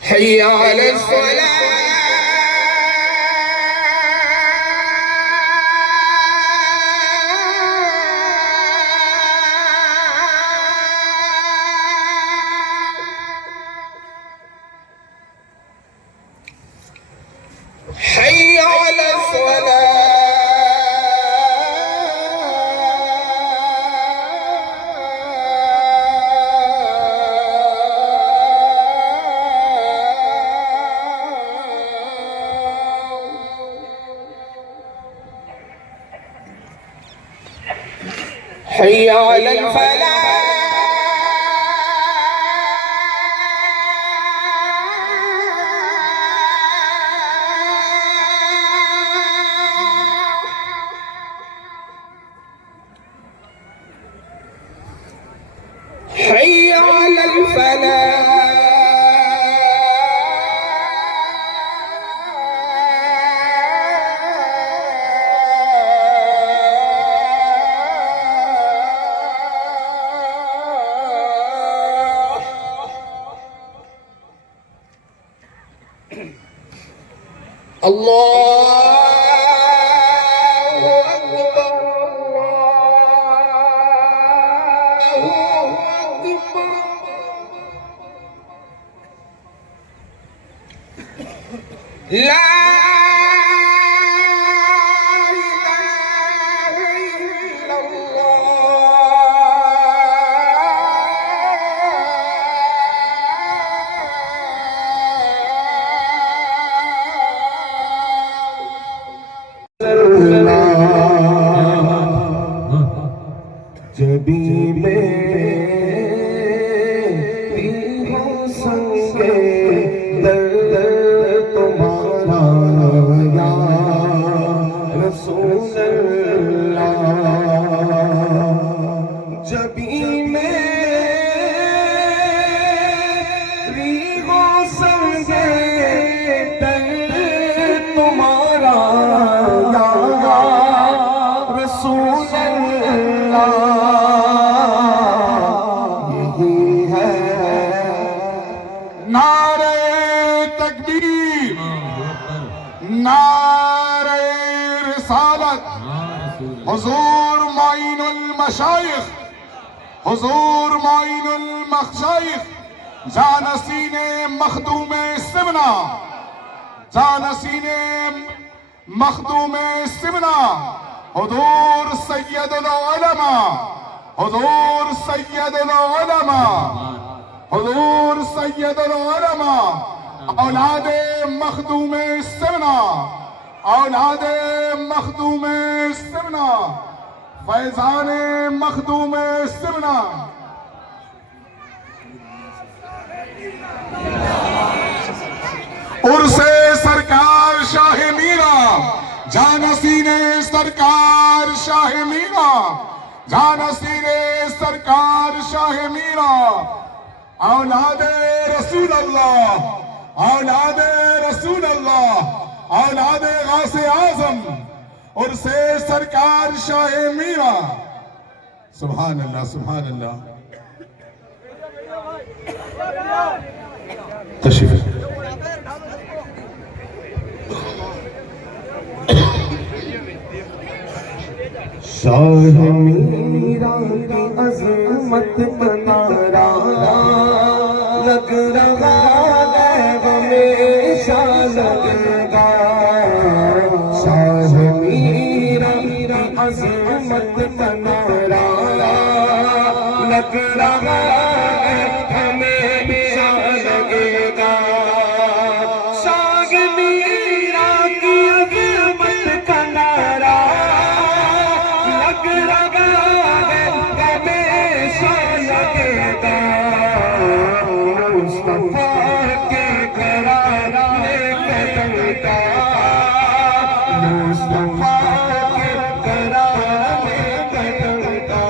حي على الصلاة حي على الصلاة حي على الفلاح حي على الفلاح الله أكبر الله أكبر لا إله إلا جبی میری ہو سنگے در تمہارا یا رسول اللہ جبی میری ہو سنگے در تمہارا یا رسول اللہ نعرہ رسالت حضور معین المشائخ حضور معین المشائخ جانشین مخدوم سمنا جانشین مخدوم سمنا حضور سید العلماء حضور سید العلماء حضور سید العلماء اولاد مخدوم سمنا اولاد مخدوم سمنا فیضان مخدوم سمنا عرس سرکار شاہ میرا جانشین سرکار شاہ میرا جانشین سرکار شاہ میرا اولاد رسول اللہ اولاد رسول اللہ اولاد غوث اعظم اور سے سرکار شاہ میرا سبحان اللہ سبحان اللہ تشریف شاہ میرا کی عظمت کا نعرہ لگ رہا ہے ہمیشہ لگے گا شاہ میرا کی عظمت کا نعرہ لگ رہا ہے ہمیشہ لگے گا شاہ میرا کی عظمت کا نعرہ لگ رہا ہے ہمیشہ لگے گا مصطفیٰ کے گھرانے قدم کا مصطفیٰ کے گھرانے قدم کا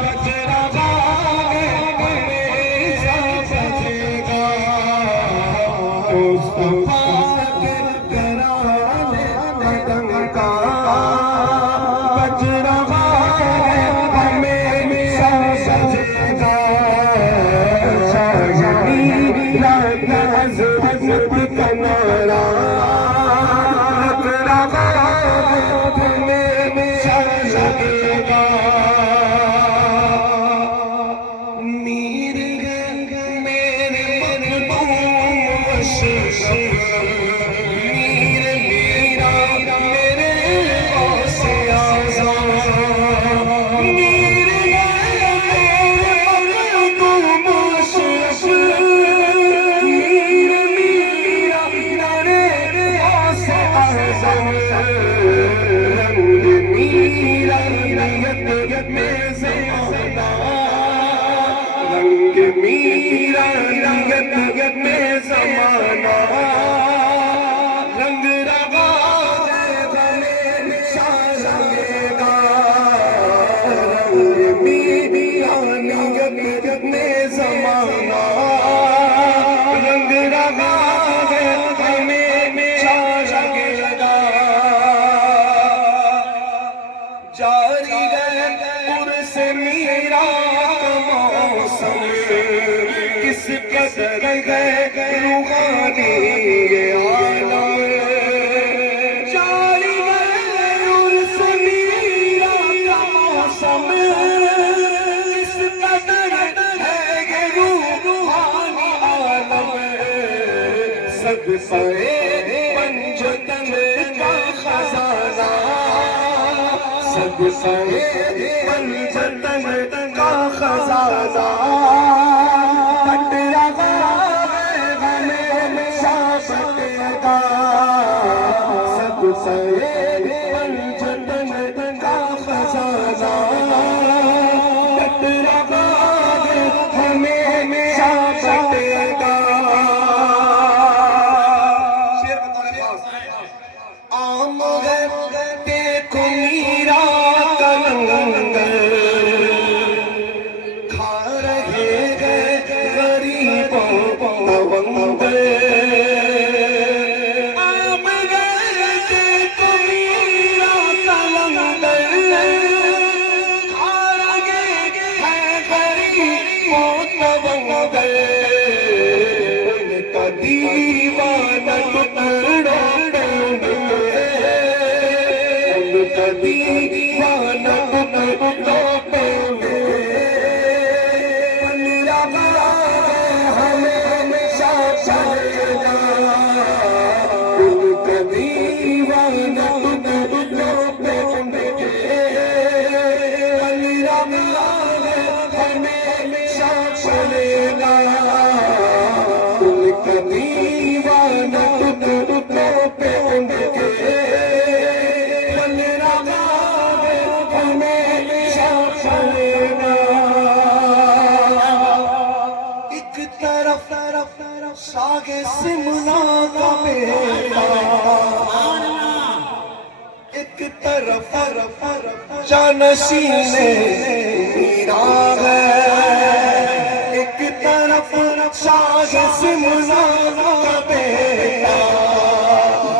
بج رہا ہے میں زمانہ رنگ میرا نیت میں زمانہ رنگ روا ہے غم شاہ گا رنگ میرا نیت میں زمانہ رنگ روا ہے غم شاہ گا جاری ہے عرس میرا موسم کس قدر ہے روحانی یہ عالم جاری ہے عرس میرا موسم کس قدر ہے یہ روحانی عالم سب سے پنجتن کا خزانہ سب سے پنجتن کا خزانہ کٹ رہا ہے غم شاشت کا سب سے پنجتن کا خزانہ کٹ رہا ہے غم شاشت کا عام ہے دیکھو میرا کلنگر کھا رہے ہیں غریبوں لونگر عام ہے دیکھو میرا کلنگر کھا رہے ہیں غریبوں لونگر ان کا دیوانہ ٹکڑوں دیوانہ ٹکڑوں پہ ہمیشہ چلے گا ان کا دیوانہ ٹکڑوں پہ ہمیشہ چلے گا ان کا دیوانہ ٹکڑوں پہ شاہ سمنا کا بیٹا ایک طرف جانشین میرا ہے ایک طرف شاہ سمنا کا بیٹا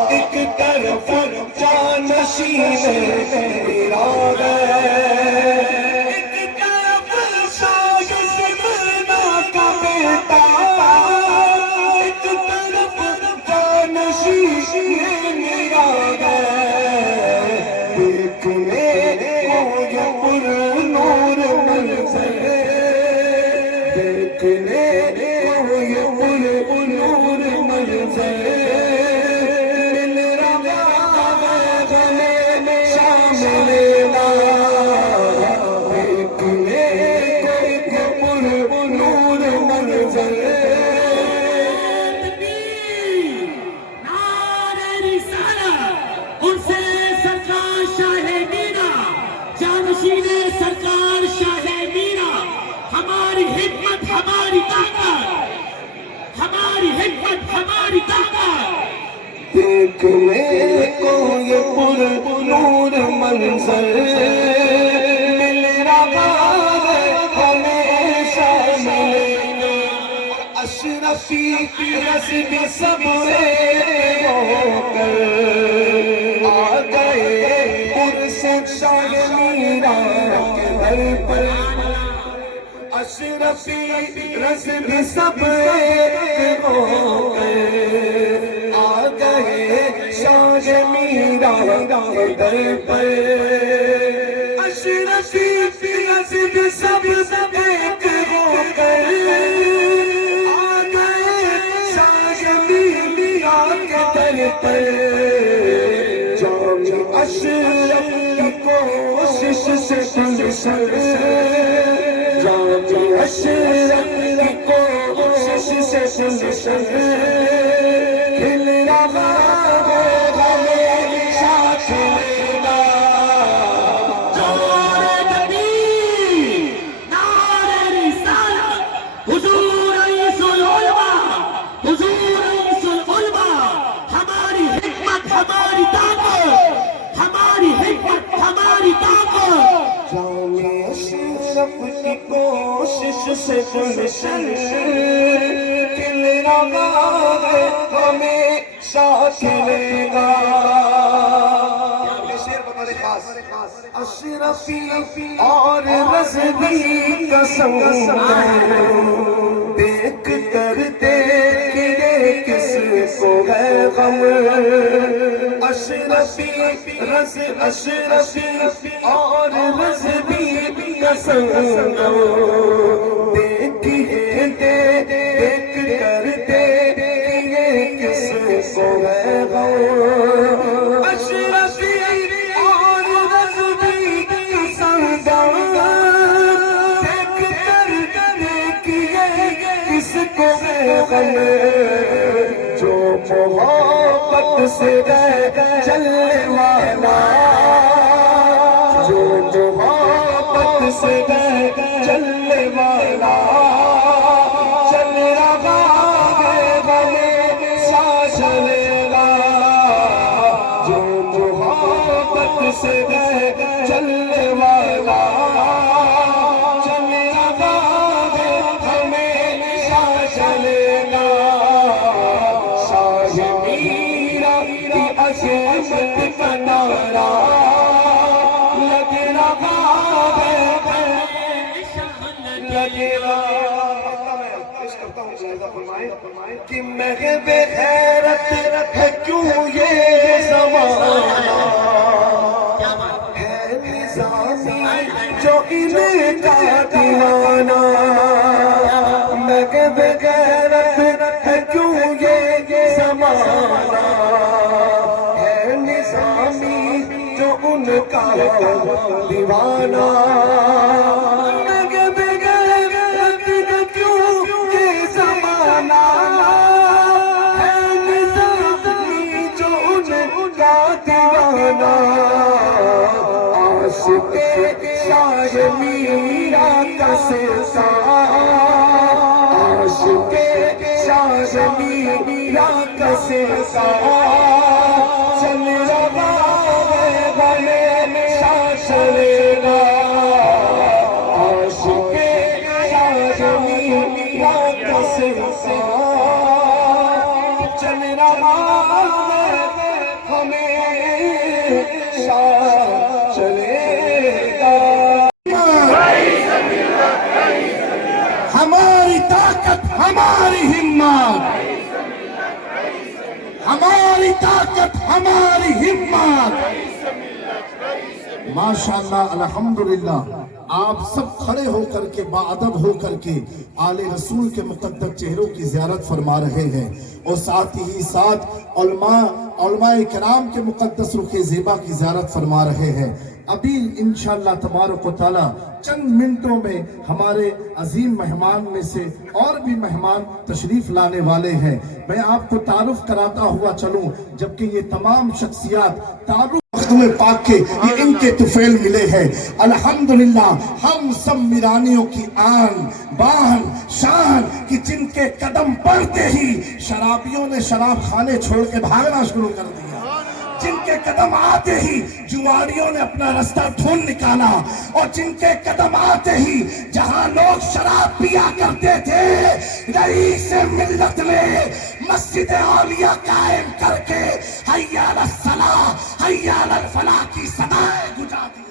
ایک طرف جانشین میرا ہے ایک طرف شاہ سمنا کا بیٹا سرکار شاہ میرا ہماری ہمت ہماری طاقت ہماری ہمت ہماری طاقت دیکھنے کو یہ پر نور منظر مل رہا ہے ہمیشہ ملے اشرفی رسم سب ہو کر آ گئے عرس شاہ میرا کے در پر اشرفی رسم سب ہو کر آ گئے شاہ میرا کے در پر اشرفی رسم سب ہو کر آ گئے شاہ میرا کے در پر جام اشرف کی کوشش سے سر جام اشرف کی کوشش سے سر کھل رہا ہے ہمیشہ کھلے گا طاقت جام اشرف کی کوشش سے گلشن کھل رہا ہے ہمیشہ کھلے گا اشرفی اور رضوی کا سنگ دیکھ کر دیکھیے کس کو ہے غم اشرفی اور رضوی کا سنگ دیکھیے دیکھ کر دیکھیے کس کو ہے غم اشرفی اور رضوی کا سنگ دیکھ کر دیکھیے کس کو ہے غم جو محبت سے چلنے والا جو محبت سے چلنے والا چل رہا ہے ہمیشہ چلے گا جو محبت سے چلنے والا چل رہا ہے ہمیشہ چلے گا عظمت کا نعرہ لگ رہا ہے کہ محب غیرت ہے کیوں یہ زمانہ ہے نظامی جو ان کا دیوانہ محب غیرت ہے کیوں یہ زمانہ جو ان کا دیوانہ محب غیرت کیوں یہ زمانہ ہے نظامی جو ان کا دیوانہ عاشق شاہ میرا کا سلسلہ عاشق شاہ میرا کا سلسلہ چل رہا ہے ہمیشہ چلے گا عاشق شاہ میرا کا سلسلہ چل رہا ہے ہمیشہ چلے گا ہماری طاقت ہماری ہمت ہماری طاقت ہماری ہمت ماشاءاللہ الحمدللہ آپ سب کھڑے ہو کر کے باادب ہو کر کے آل رسول کے مقدس چہروں کی زیارت فرما رہے ہیں اور ساتھ ہی ساتھ علماء کرام کے مقدس رخ زیبا کی زیارت فرما رہے ہیں ابھی انشاءاللہ تبارک و تعالی چند منٹوں میں ہمارے عظیم مہمان میں سے اور بھی مہمان تشریف لانے والے ہیں میں آپ کو تعارف کراتا ہوا چلوں جبکہ یہ تمام شخصیات تعارف مخدوم پاک کے یہ ان کے طفیل ملے ہیں الحمدللہ ہم سب میرانیوں کی آن بان شان کی جن کے قدم پڑتے ہی شرابیوں نے شراب خانے چھوڑ کے بھاگنا شروع کر دیا جن کے قدم آتے ہی جواریوں نے اپنا رستہ ڈھونڈ نکالا اور جن کے قدم آتے ہی جہاں لوگ شراب پیا کرتے تھے رئیس ملت نے مسجد اولیاء قائم کر کے حی علی الصلاۃ حی علی الفلاح کی صدائیں گجا دی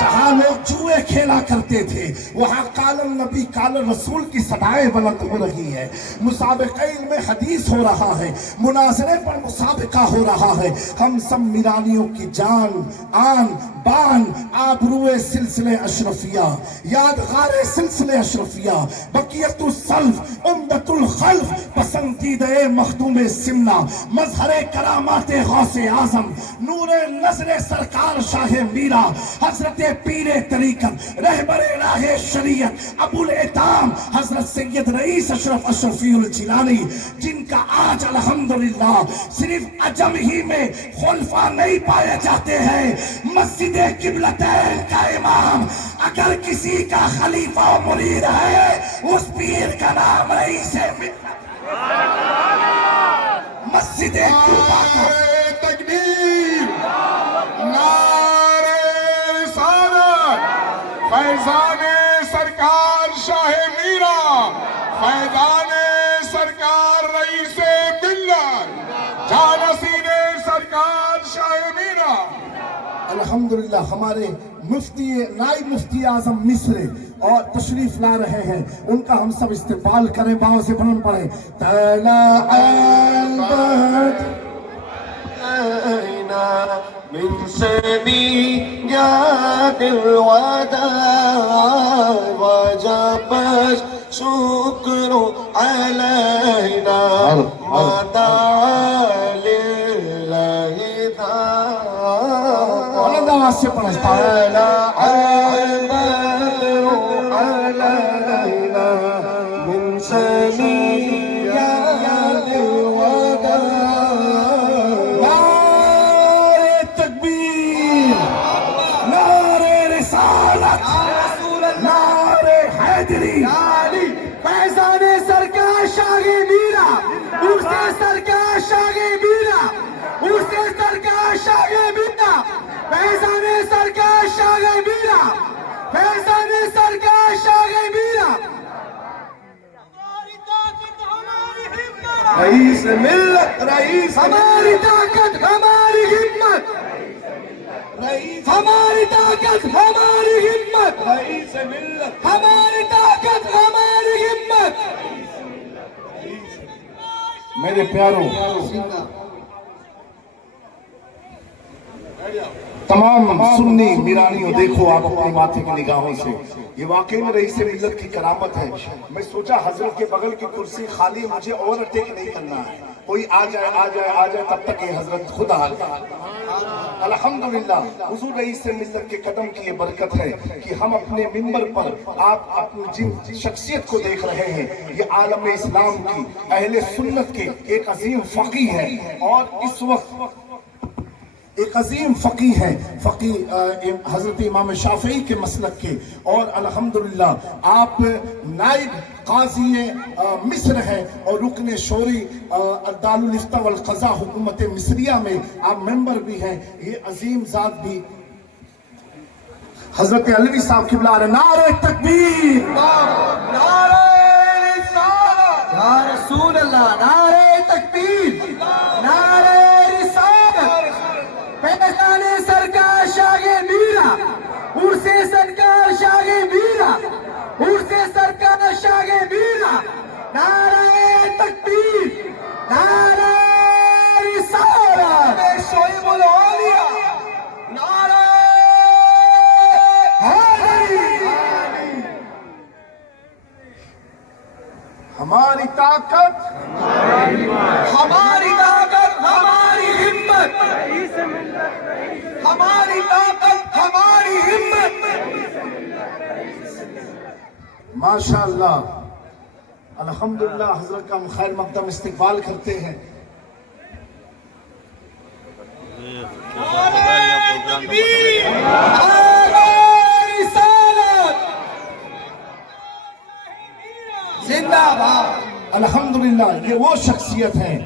جہاں لوگ جوئے کھیلا کرتے تھے وہاں قال النبی قال الرسول کی صدائیں بلند ہو رہی ہے مسابقین میں حدیث ہو رہا ہے مناظرے پر مسابقہ ہو رہا ہے ہم سب میرانیوں کی جان آن بان آبرو سلسلے اشرفیہ یادگار سلسلے اشرفیہ بقیت السلف عمدت الخلف پسندیدہ مخدوم سمنہ مظہر کرامات غوث اعظم نور نظر سرکار شاہ میرا حضرت پیر طریقت رہبر راہ شریعت ابو الاتام حضرت سید رئیس اشرف اشرفی الجیلانی جن کا آج الحمدللہ صرف عجم ہی میں خلفاء نہیں پائے جاتے ہیں مسجد قبلتین کا امام اگر کسی کا خلیفہ و مرید ہے اس پیر کا نام رئیس مسجد قبا کا تکبیر نعرہ فیضان سرکار شاہ میرا، فیضان سرکار رئیس ملت، جانشین سرکار شاہ میرا۔ الحمدللہ ہمارے مفتی نائب مفتی اعظم مصر اور تشریف لا رہے ہیں، ان کا ہم سب استقبال کریں، باؤں سے بلند پڑھیں۔ طلع البدر من ثنيات الوداع وجب الشكر علينا ما دعا لله بلند آواز سے پڑھیں۔ طلع البدر علينا من ثنيات الوداع فیضان سرکار شاہ میرا، اسے سرکار شاہ میرا، اسے سرکار شاہ میرا، فیضان سرکار شاہ میرا، فیضان سرکار شاہ میرا۔ رئیس ملت، رئیس ہماری طاقت ہماری ہمت، ہماری طاقت ہماری ہمت، رئیس ملت، ہماری طاقت ہماری ہمت۔ میرے پیاروں، تمام سنی میرانیوں، دیکھو آپ اپنی ماتھے کی نگاہوں سے، یہ واقعی میں رئیس ملت کی کرامت ہے۔ میں سوچا حضرت کے بغل کی کرسی خالی، مجھے اور اٹیک نہیں کرنا ہے، کوئی آ جائے آ جائے آ جائے، تب تک یہ حضرت خود آ جائے۔ الحمدللہ حضور رئیس ملت کے قدم کی یہ برکت ہے کہ ہم اپنے منبر پر آپ اپنی جن شخصیت کو دیکھ رہے ہیں، یہ عالم اسلام کی اہل سنت کے ایک عظیم فقیہ ہے، اور اس وقت ایک عظیم فقیہ ہے، فقیہ حضرت امام شافعی کے مسلک کے، اور الحمدللہ آپ نائب قاضی مصر ہے اور رکن شوری دارالفتہ والقضاء حکومت مصریہ میں آپ ممبر بھی ہیں۔ یہ عظیم ذات بھی حضرت علوی صاحب قبلہ رہے۔ نعرہ تکبیر، نعرہ رسالت، یا رسول اللہ، نعرہ تکبیر، نعرہ رسالت۔ فیضان سرکار شاہ میرا، اسے سرکار شاہ میرا، اسے سرکار شاہ میرا۔ نعرہ تکبیر، نعرہ رسالت، شعیب الاولیاء، نعرہ ہماری طاقت ہماری طاقت ہماری ہمت، ہماری طاقت ہماری ہمت۔ ماشاءاللہ الحمدللہ حضرت کا ہم خیر مقدم استقبال کرتے ہیں۔ زندہ باد۔ الحمدللہ یہ وہ شخصیت ہیں،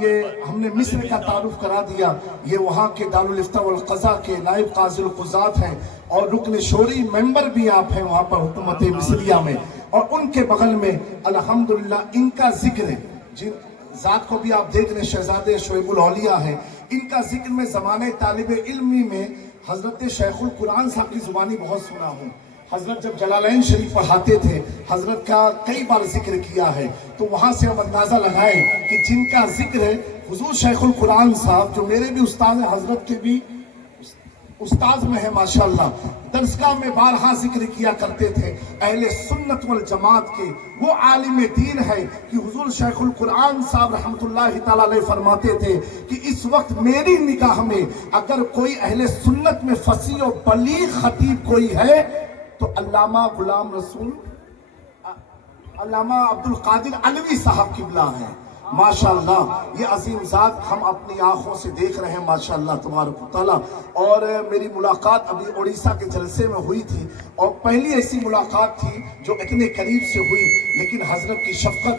یہ ہم نے مصر کا تعارف کرا دیا، یہ وہاں کے دارالفتہ والقضاء کے نائب قاضی القضات ہیں، اور رکن شوری ممبر بھی آپ ہیں وہاں پر حکومت مصریہ میں، اور ان کے بغل میں الحمدللہ ان کا ذکر ہے، جن ذات کو بھی آپ دیکھ رہے شہزادے شعیب الاولیاء ہیں، ان کا ذکر میں زمانہ طالب علمی میں حضرت شیخ القرآن صاحب کی زبانی بہت سنا ہوں۔ حضرت جب جلالین شریف پڑھاتے تھے، حضرت کا کئی بار ذکر کیا ہے، تو وہاں سے ہم اندازہ لگائیں کہ جن کا ذکر ہے حضور شیخ القرآن صاحب، جو میرے بھی استاد ہیں، حضرت کے بھی استاد میں ہے ماشاءاللہ، درسگاہ میں بارہا ذکر کیا کرتے تھے اہل سنت والجماعت کے وہ عالم دین ہے کہ حضور شیخ القرآن صاحب رحمت اللہ تعالیٰ علیہ فرماتے تھے کہ اس وقت میری نگاہ میں اگر کوئی اہل سنت میں فصیح و بلیغ خطیب کوئی ہے تو علامہ غلام رسول، علامہ عبدالقادر علوی صاحب قبلہ ہیں۔ ماشاءاللہ یہ عظیم ذات ہم اپنی آنکھوں سے دیکھ رہے ہیں ماشاءاللہ تبارک و تعالیٰ۔ اور میری ملاقات ابھی اڑیسہ کے جلسے میں ہوئی تھی، اور پہلی ایسی ملاقات تھی جو اتنے قریب سے ہوئی، لیکن حضرت کی شفقت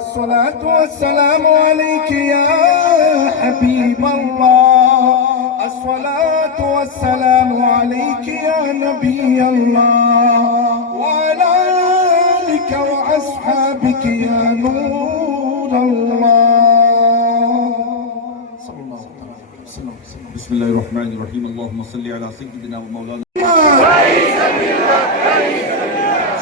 الصلاة والسلام عليك يا حبيب الله الصلاة والسلام عليك يا نبي الله وعلى آلك وأصحابك يا نور الله صلى الله عليه وسلم بسم الله الرحمن الرحيم اللهم صل على سيدنا ومولانا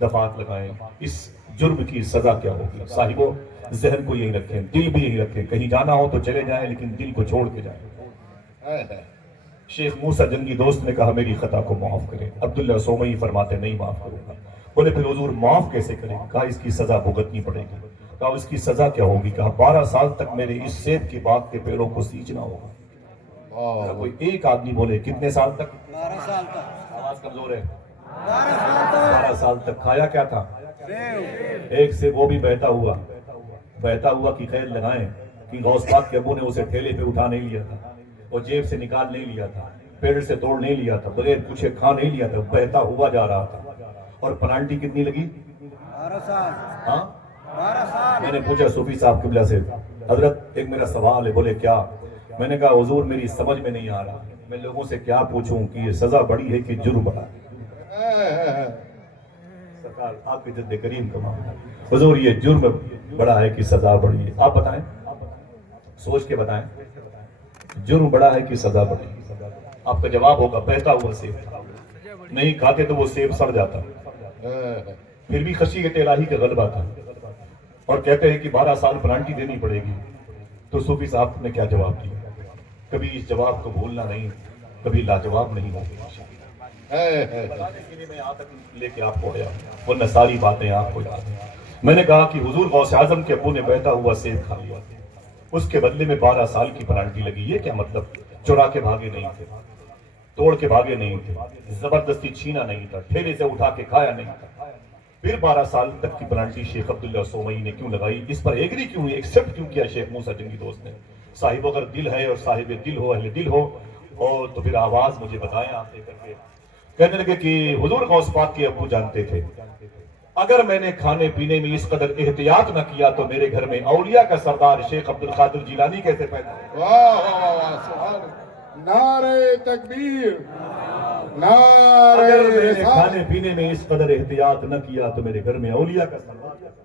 دفعات لگائیں، اس جرم کی سزا کیا ہوگی؟ صاحبوں ذہن کو یہی رکھیں، دل بھی یہی رکھیں، کہیں جانا ہو تو چلے جائیں لیکن دل کو چھوڑ کے جائیں۔ شیخ موسیٰ جنگی دوست نے کہا میری خطا کو معاف کریں، عبداللہ سومئی فرماتے نہیں معاف کروں گا۔ بولے پھر حضور معاف کیسے کریں؟ کہا اس کی سزا بھگتنی پڑے گی۔ کہا اس کی سزا کیا ہوگی؟ کہا 12 سال تک میرے اس سیب کے باغ کے پیڑوں کو سینچنا ہوگا۔ کوئی ایک آدمی بولے کتنے سال تک؟ 12 سال تک۔ آواز کمزور ہے۔ 12 سال تک کھایا کیا تھا؟ ایک سے وہ بھی بہتا ہوا کی خیر لگائیں کہ غوث پاک کے ابو نے اسے ٹھیلے پہ اٹھا نہیں لیا تھا اور جیب سے نکال نہیں لیا تھا، پیڑ سے توڑ نہیں لیا تھا، بغیر پوچھے کھا نہیں لیا تھا، بہتا ہوا جا رہا تھا۔ اور پنالٹی کتنی لگی؟ 12 سال۔ ہاں 12 سال۔ میں نے پوچھا صوفی صاحب قبلہ سے، حضرت ایک میرا سوال ہے۔ بولے کیا؟ میں نے کہا حضور میری سمجھ میں نہیں آ رہا، میں لوگوں سے کیا پوچھوں کہ یہ سزا بڑی ہے کہ جرم بڑا ہے؟ سرکار آپ کے جد کریم کا معاملہ، حضور یہ جرم بڑا ہے کہ سزا بڑی ہے؟ آپ بتائیں، سوچ کے بتائیں، جرم بڑا ہے کہ سزا بڑی ہے؟ آپ کا جواب ہوگا بہتا ہوا سیب، نہیں کھاتے تو وہ سیب سڑ جاتا، پھر بھی خشیت الہی کا غلبہ تھا، اور کہتے ہیں کہ 12 سال پنالٹی دینی پڑے گی۔ تو صوفی صاحب نے کیا جواب دیا؟ کبھی اس جواب کو بھولنا نہیں، کبھی لاجواب نہیں ہوگا۔ بتانے کے لیے میں یہاں تک لے کے آپ کو آیا، ورنہ ساری باتیں آپ کو یاد ہیں۔ میں نے کہا کہ حضور غوث اعظم کے ابو نے بہتا ہوا سیب کھا لیا، اس کے بدلے میں 12 سال کی پنالٹی لگی۔ یہ کیا مطلب؟ چرا کے بھاگے نہیں تھے، توڑ کے بھاگے نہیں تھے، زبردستی چھینا نہیں تھا، ٹھیلے سے اٹھا کے کھایا نہیں تھا۔ پھر 12 سال تک کی پنالٹی شیخ عبداللہ سومئی نے کیوں لگائی؟ اس پر ایگری کیوں ہوئی، ایکسپٹ کیوں کیا شیخ موسیٰ جنگی دوست نے؟ صاحب اگر دل ہے اور صاحب دل ہو، اہل دل ہو، اور تو پھر آواز مجھے بتائیں آپ لے کر کے۔ کہنے لگے کہ حضور غوث پاک کے ابو جانتے تھے اگر میں نے کھانے پینے میں اس قدر احتیاط نہ کیا تو میرے گھر میں اولیاء کا سردار شیخ عبد القادر جیلانی کیسے پیدا ہو؟ واہ واہ واہ سبحان اللہ، نعرہ تکبیر، اگر میں نے نعرہ کھانے پینے میں اس قدر احتیاط نہ کیا تو میرے گھر میں اولیاء کا سردار کیسے؟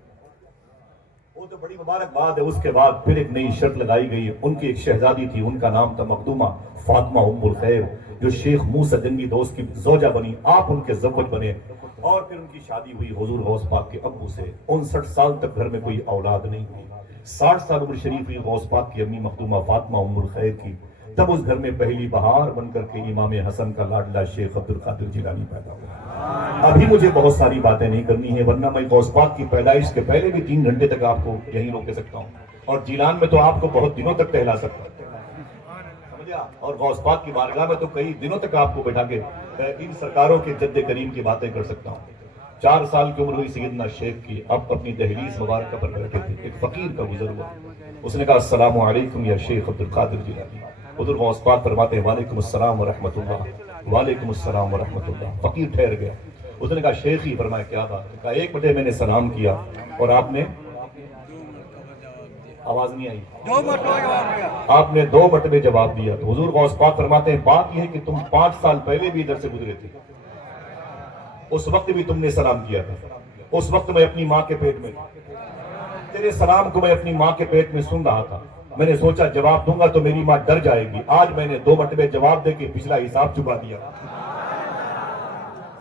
وہ تو بڑی مبارک بات ہے۔ اس کے بعد پھر ایک نئی شرط لگائی گئی، ان کی ایک شہزادی تھی، ان کا نام تھا مخدومہ فاطمہ ام الخیر، جو شیخ موسیٰ جنگی دوست کی زوجہ بنی، آپ ان کے زوج بنے، اور پھر ان کی شادی ہوئی حضور غوث پاک کے ابو سے۔ 59 سال تک گھر میں کوئی اولاد نہیں ہوئی۔ 60 سال عمر شریف ہوئی غوث پاک کی امی مخدومہ فاطمہ ام الخیر کی، تب اس گھر میں پہلی بہار بن کر کے امام حسن کا لاڈلا شیخ عبد القادر جیلانی پیدا ہوا۔ ابھی مجھے بہت ساری باتیں نہیں کرنی ہیں، ورنہ میں غوث پاک کی پیدائش کے پہلے بھی 3 گھنٹے تک آپ کو یہیں روکے سکتا ہوں، اور جیلان میں تو آپ کو بہت دنوں تک ٹہلا سکتا ہوں، سمجھا؟ اور غوث پاک کی بارگاہ میں تو کئی دنوں تک آپ کو بیٹھا کے ان سرکاروں کے جد کریم کی باتیں کر سکتا ہوں۔ 4 سال کی عمر ہوئی سیدنا شیخ کی، اب اپنی دہلیز مبارکہ پر بیٹھے تھے، ایک فقیر کا گزر ہوا، اس نے کہا السلام علیکم یا شیخ عبد القادر جیلانی۔ حضور غوث پاک فرماتے ہیں وعلیکم السلام ورحمۃ اللہ، وعلیکم السلام ورحمۃ اللہ۔ فقیر ٹھہر گیا، اس نے کہا شیخ ہی، فرمایا کیا بات؟ کہا 1 بجے میں نے سلام کیا اور آپ نے، آواز نہیں آئی، 2 مرتبہ جواب دیا۔ آپ نے 2 مرتبہ جواب دیا۔ تو حضور غوث پاک فرماتے ہیں بات یہ ہے کہ تم 5 سال پہلے بھی ادھر سے گزرے تھے، اس وقت بھی تم نے سلام کیا تھا، اس وقت میں اپنی ماں کے پیٹ میں تھا، تیرے سلام کو میں اپنی ماں کے پیٹ میں سن رہا تھا، میں نے سوچا جواب دوں گا تو میری ماں ڈر جائے گی، آج میں نے 2 مرتبہ جواب دے کے پچھلا حساب چکا دیا۔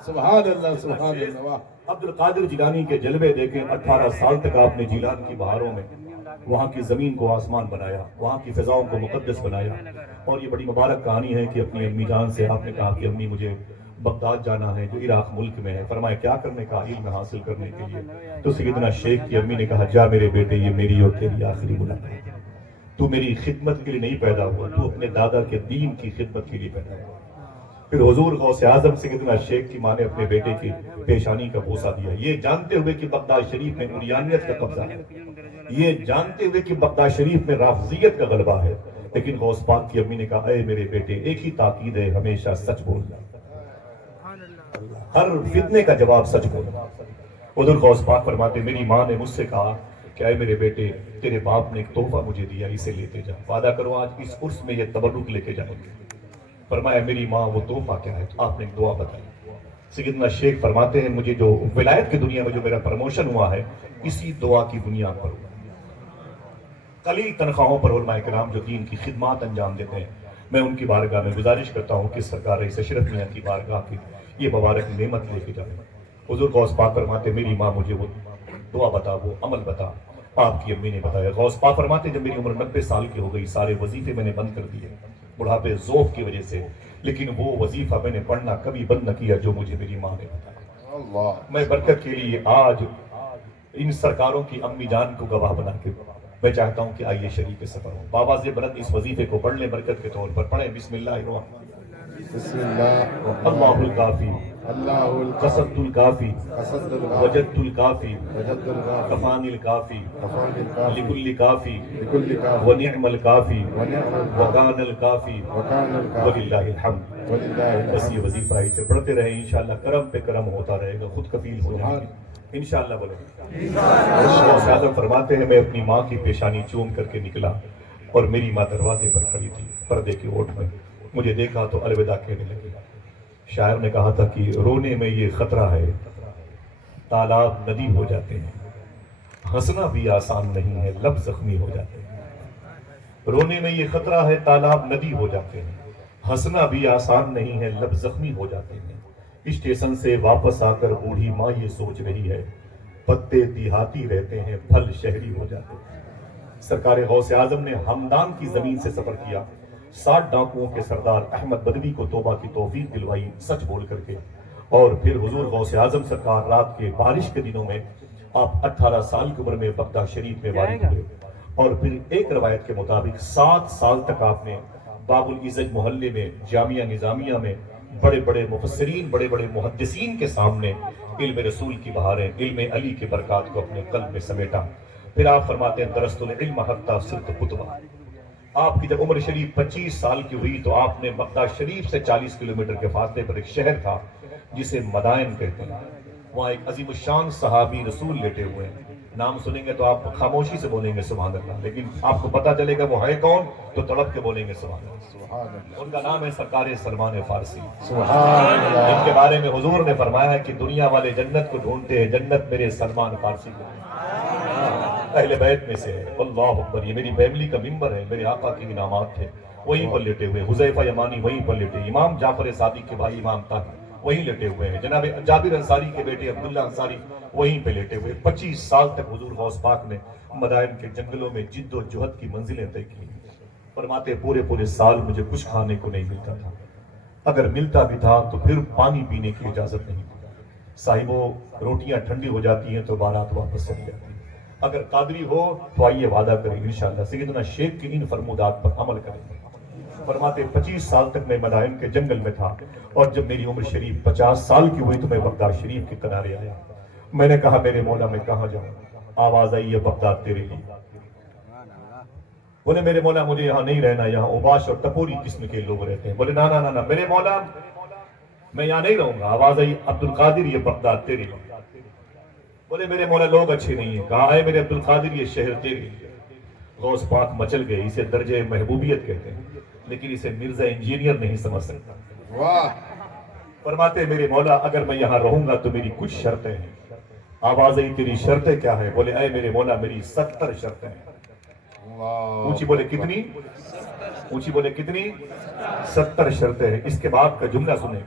سبحان اللہ سبحان اللہ، واہ عبد القادر جیلانی کے جلوے دیکھیں، 18 سال تک آپ نے جیلان کی بہاروں میں وہاں کی زمین کو آسمان بنایا، وہاں کی فضاؤں کو مقدس بنایا، اور یہ بڑی مبارک کہانی ہے کہ اپنی امی جان سے آپ نے کہا کہ امی مجھے بغداد جانا ہے جو عراق ملک میں ہے، فرمایا کیا کرنے کا؟ علم حاصل کرنے کے لیے۔ تو سیدنا شیخ کی امی نے کہا جا میرے بیٹے، یہ میری اور تیری آخری ملاقات ہے، تو میری خدمت کے لیے نہیں پیدا ہوا، تو اپنے دادا کے دین کی خدمت کے لیے پیدا ہوا۔ پھر حضور غوث اعظم سیدنا شیخ کی ماں نے اپنے بیٹے کی پیشانی کا بوسہ دیا، یہ جانتے ہوئے کہ بغداد شریف میں عریانیت کا قبضہ ہے، یہ جانتے ہوئے کہ بغداد شریف میں رافضیت کا غلبہ ہے، لیکن غوث پاک کی امی نے کہا اے میرے بیٹے، ایک ہی تاکید ہے، ہمیشہ سچ بولنا، ہر فتنے کا جواب سچ بولنا۔ حضور غوث پاک فرماتے میری ماں نے مجھ سے کہا کہ اے میرے بیٹے، تیرے باپ نے ایک تحفہ مجھے دیا، اسے لیتے جا، وعدہ کرو آج اس عرس میں یہ تبرک لے کے جائیں گے۔ فرمایا میری ماں وہ تحفہ کیا ہے؟ آپ نے ایک دعا بتائی۔ سیدنا شیخ فرماتے ہیں مجھے جو ولایت کی دنیا میں جو میرا پروموشن ہوا ہے، اسی دعا کی بنیاد پر ہوا۔ قلیل تنخواہوں پر علماء کرام جو دین کی خدمات انجام دیتے ہیں، میں ان کی بارگاہ میں گزارش کرتا ہوں کہ سرکار رئیس اشرف میاں کی بارگاہ کی یہ مبارک نعمت لے کے جائیں۔ حضور غوث پاک فرماتے میری ماں مجھے وہ دعا بتا، وہ عمل بتا، آپ کی امی نے بتایا۔ غوث پاک فرماتے جب میری عمر 90 سال کی ہو گئی، سارے وظیفے میں نے بند کر دیے بڑھاپے ذوف کی وجہ سے، لیکن وہ وظیفہ میں نے پڑھنا کبھی بند نہ کیا جو مجھے میری ماں نے بتایا۔ اللہ میں برکت کے لیے آج ان سرکاروں کی امی جان کو گواہ بنا کے میں چاہتا ہوں کہ آئیے شریک سفر ہو، بابا سے بلند اس وظیفے کو پڑھ لیں برکت کے طور پر۔ پڑھیں بسم اللہ الرحمن الرحیم۔ بسم اللہ اللہ الکافی اللہ قصد الکافی القصد وجدت الکافی وجد الغافی کفانی الکافی کفان الکافی لکل کافی لکل کافی ونعم الکافی ونعم الکافی وکان الکافی وکان الکافی وللہ الحمد۔ وللہ بس یہ وظیفہ ایسے پڑھتے رہیں، انشاءاللہ کرم پہ کرم ہوتا رہے گا، خود کفیل ہو جائیں گے انشاءاللہ۔ بولے غوث اعظم فرماتے ہیں میں اپنی ماں کی پیشانی چوم کر کے نکلا اور میری ماں دروازے پر کھڑی تھی پردے کے اوٹ میں، مجھے دیکھا تو الوداع کہنے لگی۔ شاعر نے کہا تھا کہ رونے میں یہ خطرہ ہے تالاب ندی ہو جاتے ہیں، ہنسنا بھی آسان نہیں ہے لب زخمی ہو جاتے ہیں۔ رونے میں یہ خطرہ ہے تالاب ندی ہو جاتے ہیں، ہنسنا بھی آسان نہیں ہے لب زخمی ہو جاتے ہیں۔ اسٹیشن سے واپس آ کر بوڑھی ماں یہ سوچ رہی ہے پتے دیہاتی رہتے ہیں پھل شہری ہو جاتے ہیں۔ سرکار غوث اعظم نے ہمدان کی زمین سے سفر کیا، 60 ڈاکوؤں کے سردار احمد بدوی کو توبہ کی توفیق دلوائی سچ بول کر کے، اور پھر حضور غوث اعظم سرکار رات کے بارش کے دنوں میں آپ 18 سال کی عمر میں بغداد شریف میں وارد ہوئے، اور پھر ایک روایت کے مطابق 7 سال تک آپ نے باب العزج محلے میں جامعہ نظامیہ میں بڑے بڑے مفسرین بڑے بڑے محدثین کے سامنے علم رسول کی بہاریں علم علی کے برکات کو اپنے قلب میں سمیٹا۔ پھر آپ فرماتے ہیں درست العلم حتی صرت کتبہ۔ آپ کی جب عمر شریف 25 سال کی ہوئی تو آپ نے بغداد شریف سے 40 کلومیٹر کے فاصلے پر ایک شہر تھا جسے مدائن کہتے ہیں، وہاں ایک عظیم الشان صحابی رسول لیٹے ہوئے ہیں، نام سنیں گے تو آپ خاموشی سے بولیں گے سبحان اللہ، لیکن آپ کو پتا چلے گا وہ ہے کون تو تڑپ کے بولیں گے سبحان اللہ۔ سبحان اللہ ان کا نام ہے سرکار سلمان فارسی۔ سبحان اللہ ان کے بارے میں حضور نے فرمایا کہ دنیا والے جنت کو ڈھونڈتے ہیں، جنت میرے سلمان فارسی کو، اہل بیت میں سے ہے۔ اللہ اکبر، یہ میری فیملی کا ممبر ہے، میرے آقا کے انعامات تھے، وہیں پر لیٹے ہوئے۔ حذیفہ یمانی وہیں پر لیٹے، امام جعفر صادق کے بھائی امام طاہر وہیں لیٹے ہوئے ہیں، جناب جابر انصاری کے بیٹے عبداللہ انصاری وہیں پہ لیٹے ہوئے۔ 25 سال تک حضور غوث پاک نے مدائن کے جنگلوں میں جد و جہد کی منزلیں طے کی۔ فرماتے پورے سال مجھے کچھ کھانے کو نہیں ملتا تھا، اگر ملتا بھی تھا تو پھر پانی پینے کی اجازت نہیں تھی۔ صاحبوں روٹیاں ٹھنڈی ہو جاتی ہیں تو بارات واپس چلی جاتی ہے، اگر قادری ہو تو آئیے وعدہ کریں انشاءاللہ سیدنا شیخ کی ان فرمودات پر عمل کریں گے۔ فرماتے 25 سال تک میں مدائن کے جنگل میں تھا، اور جب میری عمر شریف 50 سال کی ہوئی تو میں بغداد شریف کے کنارے آیا۔ میں نے کہا میرے مولا میں کہاں جاؤں؟ آواز آئی ہے بغداد تیرے لیے۔ بولے میرے مولا مجھے یہاں نہیں رہنا، یہاں اوباش اور ٹپوری قسم کے لوگ رہتے ہیں۔ بولے نا میرے مولا میں یہاں نہیں رہوں گا۔ آواز آئی عبد القادر یہ بغداد تیرے لیے۔ بولے میرے مولا لوگ اچھے نہیں ہیں۔ کہا ہے میرے عبد القادر یہ شہر تیرے لیے۔ غوث پاک مچل گئے، اسے درجہ محبوبیت کہتے ہیں، لیکن اسے مرزا انجینئر نہیں سمجھ سکتا۔ واہ فرماتے میرے مولا اگر میں یہاں رہوں گا تو میری کچھ شرطیں ہیں۔ آواز آئی تیری شرطیں کیا ہے؟ بولے اے میرے مولا میری 70 شرطیں ہیں۔ اونچی بولے کتنی؟ اونچی بولے کتنی؟ 70 شرطیں ہیں۔ اس کے بعد کا جملہ سنیں،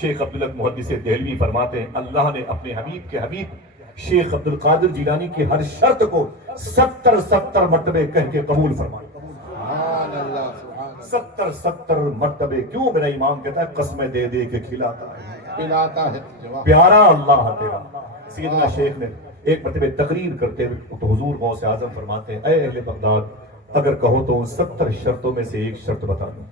شیخ عبداللہ محدث دہلوی فرماتے ہیں اللہ نے اپنے حبیب کے حبیب شیخ عبد القادر جیلانی کی ہر شرط کو 70 مرتبے کہہ کے قبول فرمایا۔ سبحان اللہ سبحان 70 مرتبے۔ کیوں؟ میرا امام کہتا ہے قسمیں دے دے کے کھلاتا ہے، اللہ پلاتا ہے جواب پیارا اللہ تیرا۔ سیدنا شیخ نے ایک مرتبہ تقریر کرتے ہوئے تو حضور غوث اعظم فرماتے ہیں اے اہل بغداد اگر کہو تو ان 70 شرطوں میں سے ایک شرط بتا دوں۔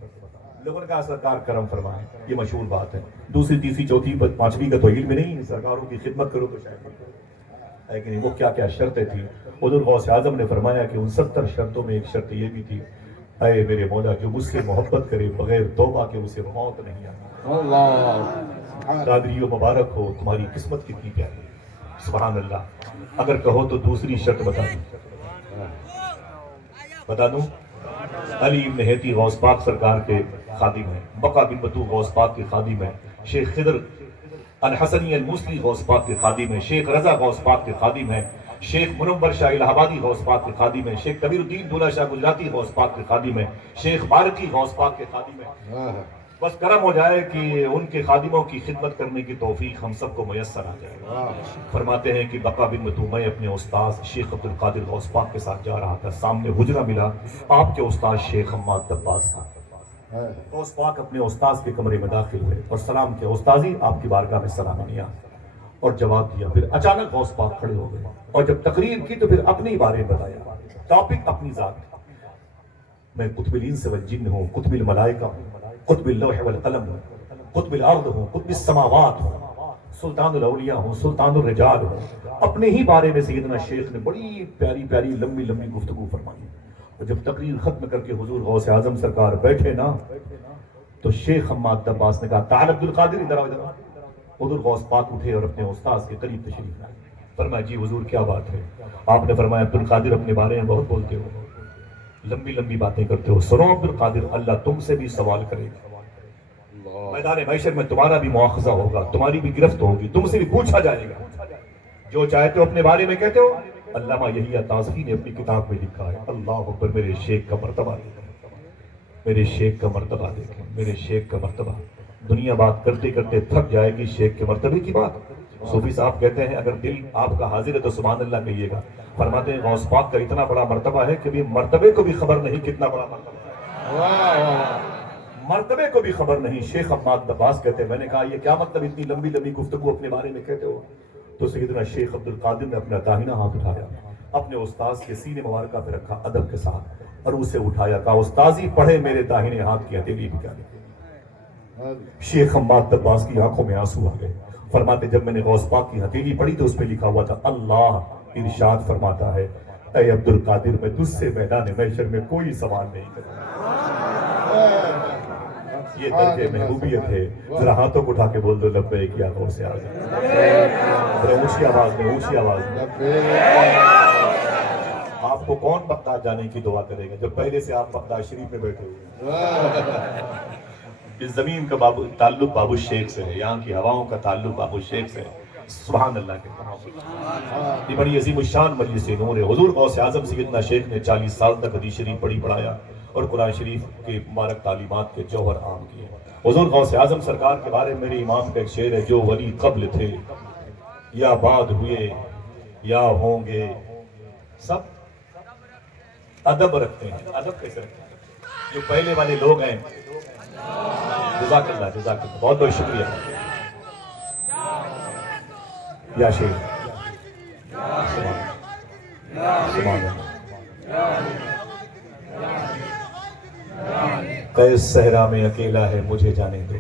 لوگوں نے کہا سرکار کرم فرمائیں، یہ مشہور بات ہے، دوسری تیسری چوتھی پانچویں کا تو علم نہیں ہے، سرکاروں کی خدمت کرو تو شاید، لیکن وہ کیا کیا شرطیں تھیں؟ حضور غوث اعظم نے فرمایا کہ ان 70 شرطوں میں ایک شرط یہ بھی تھی اے میرے مولا جو مجھ سے محبت کرے بغیر توبہ کے اسے موت نہیں آتی۔ اللہ قادریو مبارک ہو تمہاری قسمت کتنی پیاری، سبحان اللہ۔ اگر کہو تو دوسری شرط بتا دوں علی ابن ہیتی غوث پاک سرکار کے خادم ہیں، بقا بن بطو غوث پاک کے خادم ہیں، شیخ خضر الحسنی الموصلی غوث پاک کے خادم ہیں، شیخ رضا غوث پاک کے خادم ہیں، شیخ منور شاہ الہ آبادی غوث پاک کے خادم ہیں، شیخ کبیر الدین دولہ شاہ گجراتی غوث پاک کے خادم ہیں، شیخ بارقی غوث پاک کے خادم ہیں۔ بس کرم ہو جائے کہ ان کے خادموں کی خدمت کرنے کی توفیق ہم سب کو میسر آ جائے. فرماتے ہیں کہ بقا بن متو میں اپنے استاذ شیخ عبد القادر غوث پاک کے ساتھ جا رہا تھا. سامنے حجرہ ملا, آپ کے استاذ شیخ حماد دباس تھا. غوث پاک اپنے استاذ کے کمرے میں داخل ہوئے اور سلام کیا, استاذی آپ کی بارگاہ میں سلام آنیا, اور جواب دیا. پھر اچانک غوث پاک کھڑے ہو گئے اور جب تقریر کی تو پھر اپنے بارے میں بتایا, ٹاپک اپنی ذات. میں قطب الانس والجن ہوں, قطب الملائکہ ہوں, قطب اللوح والقلم ہوں, قطب الارض ہوں, قطب السماوات ہوں, سلطان الاولیاء ہوں, سلطان الرجال ہوں. اپنے ہی بارے میں سیدنا شیخ نے بڑی پیاری پیاری لمبی لمبی گفتگو فرمائی. اور جب تقریر ختم کر کے حضور غوث اعظم سرکار بیٹھے نا, تو شیخ حماد دباس نے کہا تعال عبد القادر ادھر آؤ. حضور غوث پاک اٹھے اور اپنے استاذ کے قریب تشریف لائے. فرمایا جی حضور کیا بات ہے؟ آپ نے فرمایا عبد القادر اپنے بارے میں بہت بولتے ہو, لمبی لمبی باتیں کرتے ہو. سنو عبد القادر, اللہ تم سے بھی سوال کرے گا. میدان محشر میں تمہارا بھی مواخذہ ہوگا, تمہاری بھی گرفت ہوگی, تم سے بھی پوچھا جائے گا. جو چاہتے ہو اپنے بارے میں کہتے ہو. علامہ یحییٰ تازفی نے اپنی کتاب میں لکھا ہے, اللہ اکبر, میرے شیخ کا مرتبہ دیکھیں, میرے شیخ کا مرتبہ دیکھیں, میرے شیخ کا مرتبہ. دنیا بات کرتے کرتے تھک جائے گی شیخ کے مرتبے کی بات. صوفی صاحب کہتے ہیں اگر دل آپ کا حاضر ہے تو سبحان اللہ کہیے گا. فرماتے ہیں غوث پاک کا اتنا بڑا مرتبہ ہے کہ بھی مرتبے کو بھی خبر نہیں کتنا بڑا مرتبہ ہے, مرتبے کو بھی خبر نہیں. شیخ حماد دباس کہتے ہیں میں نے کہا یہ کیا مطلب اتنی لمبی لمبی گفتگو اپنے بارے میں کہتے ہو؟ تو سیدنا شیخ عبد القادر نے اپنا داہنا ہاتھ اٹھایا, اپنے استاذ کے سینے مبارکہ پہ رکھا ادب کے ساتھ, اور اسے اٹھایا, کہا استاذی پڑھے میرے داہنے ہاتھ کی ہتھیلی بھی کیا لکھی. شیخ حماد دباس کی آنکھوں میں آنسو آ گئے. فرماتے جب میں نے غوث پاک کی ہتھیلی پڑھی تو اس پہ لکھا ہوا تھا اللہ ارشاد فرماتا ہے اے عبد القادر میں تجھ سے میدان محشر میں کوئی سوال نہیں کرتا. یہ درجے محبوبیت ہے. ذرا ہاتھوں کو اٹھا کے بول دو لبیک یا غوث اعظم. ذرا اونچی آواز میں, اونچی آواز میں. آپ کو کون بغداد جانے کی دعا کرے گا جب پہلے سے آپ بغداد شریف میں بیٹھے ہوئے. اس زمین کا تعلق بابو شیخ سے ہے, یہاں کی ہواؤں کا تعلق بابو شیخ سے ہے. سبحان اللہ کے یہ بڑی عظیم الشان مجلس نور ہے. حضور غوث اعظم سیدنا شیخ نے 40 سال تک حدیث شریف پڑھی پڑھایا اور قرآن شریف کے مبارک تعلیمات کے جوہر عام کیے. حضور غوث اعظم سرکار کے بارے میں میرے امام کا ایک شعر ہے, جو ولی قبل تھے یا بعد ہوئے یا ہوں گے سب ادب رکھتے ہیں. ادب کیسے رکھتے ہیں؟ جو پہلے والے لوگ ہیں. جزاک اللہ, جزاک اللہ, بہت بہت شکریہ. یا شیخ قیس صحرا میں اکیلا ہے مجھے جانے دو,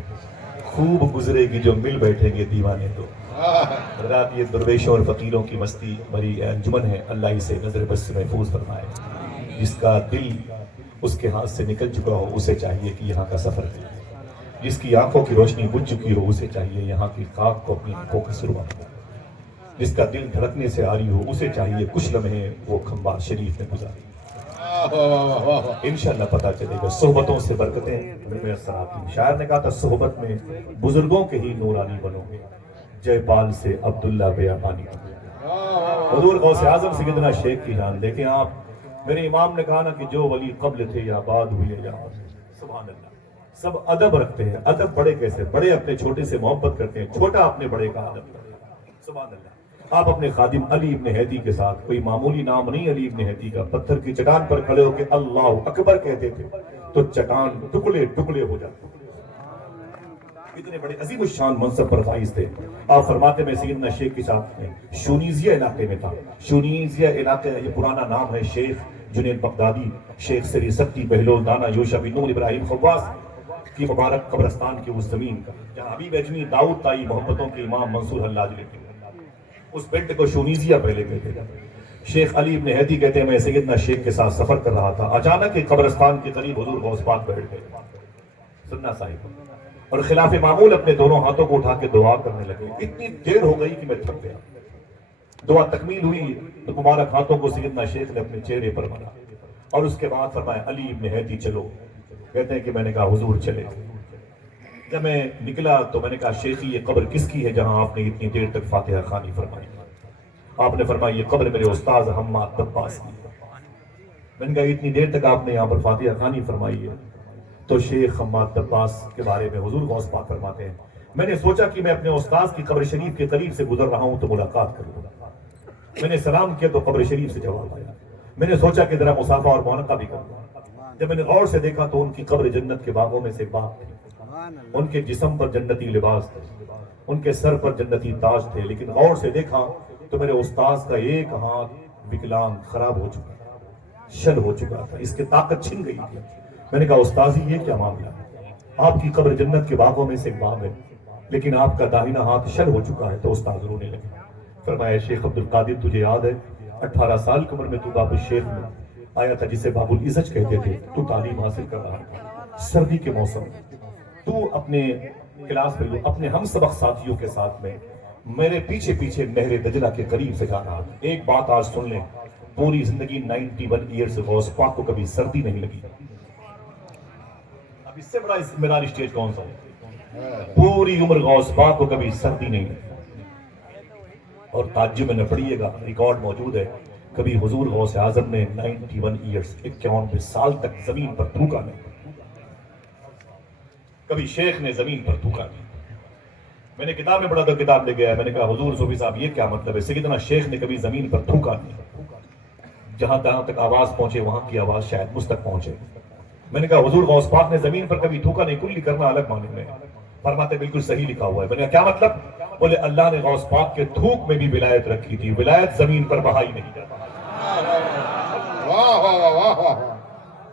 خوب گزرے گی جو مل بیٹھیں گے دیوانے دو. رات یہ درویشوں اور فقیروں کی مستی بھری انجمن ہے, اللہ اسے نظر بس سے محفوظ فرمائے. جس کا دل اس کے ہاتھ سے نکل چکا ہو اسے چاہیے کہ یہاں کا سفر کرے. جس کی آنکھوں کی روشنی بجھ چکی ہو اسے چاہیے یہاں کی خاک کو اپنی آنکھوں کی شروعات کرے. جس کا دل دھڑکنے سے آری ہو اسے چاہیے کچھ لمحے وہ کھمبا شریف میں گزارے. انشاءاللہ پتہ چلے گا صحبتوں سے برکتیں. شاعر نے کہا تھا صحبت میں بزرگوں کے ہی نورانی بنو گے, جے پال سے عبداللہ بیابانی. حضور غوث اعظم سیدنا شیخ کی جان. دیکھیں آپ, میرے امام نے کہا نا کہ جو ولی قبل تھے یا بعد ہوئے یا سبحان اللہ, سب ادب رکھتے ہیں. ادب بڑے کیسے؟ بڑے اپنے چھوٹے سے محبت کرتے ہیں, چھوٹا اپنے بڑے کا ادب کرتے ہیں. سبحان اللہ. آپ اپنے خادم علی ابن حیدی کے ساتھ, کوئی معمولی نام نہیں علی ابن حیدی کا, پتھر کی چٹان پر کھڑے ہو کے اللہ اکبر کہتے تھے تو چٹان ٹکڑے ٹکڑے ہو جاتے. اتنے بڑے عظیم الشان منصب پر فائز تھے. آپ فرماتے میں سیدنا شیخ کے ساتھ شونیزیہ علاقے میں تھا. شونیزیہ علاقہ یہ پرانا نام ہے شیخ جنید بغدادی, شیخ سری سکتی بہلول دانا یوشا بن نور ابراہیم خواص کی مبارک قبرستان کی اس زمین کا, جہاں حبیب اجمی داؤد تائی محبتوں کے امام منصور حلاج لیتے ہیں. اس بنٹ کو شونیزیہ پہلے کہتے تھے. شیخ علی ابن حیدی کہتے ہیں میں سیدنا شیخ کے ساتھ سفر کر رہا تھا, اچانک ایک قبرستان کے قریب حضور غوث پاک بیٹھ گئے. سننا صاحب, اور خلاف معمول اپنے دونوں ہاتھوں کو اٹھا کے دعا کرنے لگے. اتنی دیر ہو گئی کہ میں تھک گیا. دعا تکمیل ہوئی تو مبارک ہاتھوں کو سیدنا شیخ نے اپنے چہرے پر ملا اور اس کے بعد فرمایا علی ابن حیدی چلو. کہتے ہیں کہ میں نے کہا حضور چلے. جب میں نکلا تو میں نے کہا شیخی یہ قبر کس کی ہے جہاں آپ نے اتنی دیر تک فاتحہ خوانی فرمائی؟ آپ نے فرمایا یہ قبر میرے استاذ حماد دباس کی. میں نے کہا اتنی دیر تک آپ نے یہاں پر فاتحہ خوانی فرمائی ہے تو شیخ حماد عباس کے بارے میں حضور غوث پاک فرماتے ہیں میں نے سوچا کہ میں اپنے استاذ کی قبر شریف کے قریب سے گزر رہا ہوں تو ملاقات کروں. میں نے سلام کیا تو قبر شریف سے جواب آیا. میں نے سوچا کہ ذرا مصافحہ اور معانقہ بھی کروں. جب میں نے غور سے دیکھا تو ان کی قبر جنت کے باغوں میں سے ایک باغ تھی. ان کے جسم پر جنتی لباس تھے, ان کے سر پر جنتی تاج تھے, لیکن غور سے دیکھا تو میرے استاذ کا ایک ہاتھ وکلانگ خراب ہو چکا تھا, شل ہو چکا تھا, اس کی طاقت چھن گئی تھی. میں نے کہا استاذ یہ کیا معاملہ ہے؟ آپ کی قبر جنت کے باغوں میں سے ایک باغ ہے لیکن آپ کا داہنا ہاتھ شل ہو چکا ہے. تو استاذ رونے لگے. فرمایا شیخ عبد القادر تجھے یاد ہے 18 سال کی عمر میں تو باب الشیخ میں آیا تھا جسے باب العزج کہتے تھے. تو تعلیم حاصل کر رہا تھا, سردی کے موسم میں تو اپنے کلاس میں اپنے ہم سبق ساتھیوں کے ساتھ میں میرے پیچھے پیچھے نہر دجلہ کے قریب سے جا رہا تھا. ایک بات آج سن لیں, پوری زندگی 91 ایئرز غوث پاک کو کبھی سردی نہیں لگی. اب اس سے بڑا میرا اسٹیج کون سا ہے؟ پوری عمر غوث پاک کو کبھی سردی نہیں لگی. اور تعجب میں نہ پڑیے گا, ریکارڈ موجود ہے, کبھی حضور غوث اعظم نے 91 ایئرز 91 سال تک زمین پر تھوکا نہیں. کبھی شیخ نے زمین پر تھوکا نہیں. میں نے کتاب میں پڑھا تو کتاب لے گیا. میں نے کہا حضور صوفی صاحب یہ کیا مطلب ہے؟ سیدنا شیخ نے کبھی زمین پر تھوکا نہیں. جہاں تک آواز پہنچے وہاں کی آواز شاید مجھ تک پہنچے. میں نے کہا حضور غوث پاک نے زمین پر کبھی تھوکا نہیں, کلی کرنا الگ معنی میں. فرماتے بالکل صحیح لکھا ہوا ہے. میں نے کہا کیا مطلب؟ بولے اللہ نے غوث پاک کے تھوک میں بھی ولایت رکھی تھی, ولایت زمین پر بہائی نہیں جاتا. واہ واہ واہ واہ.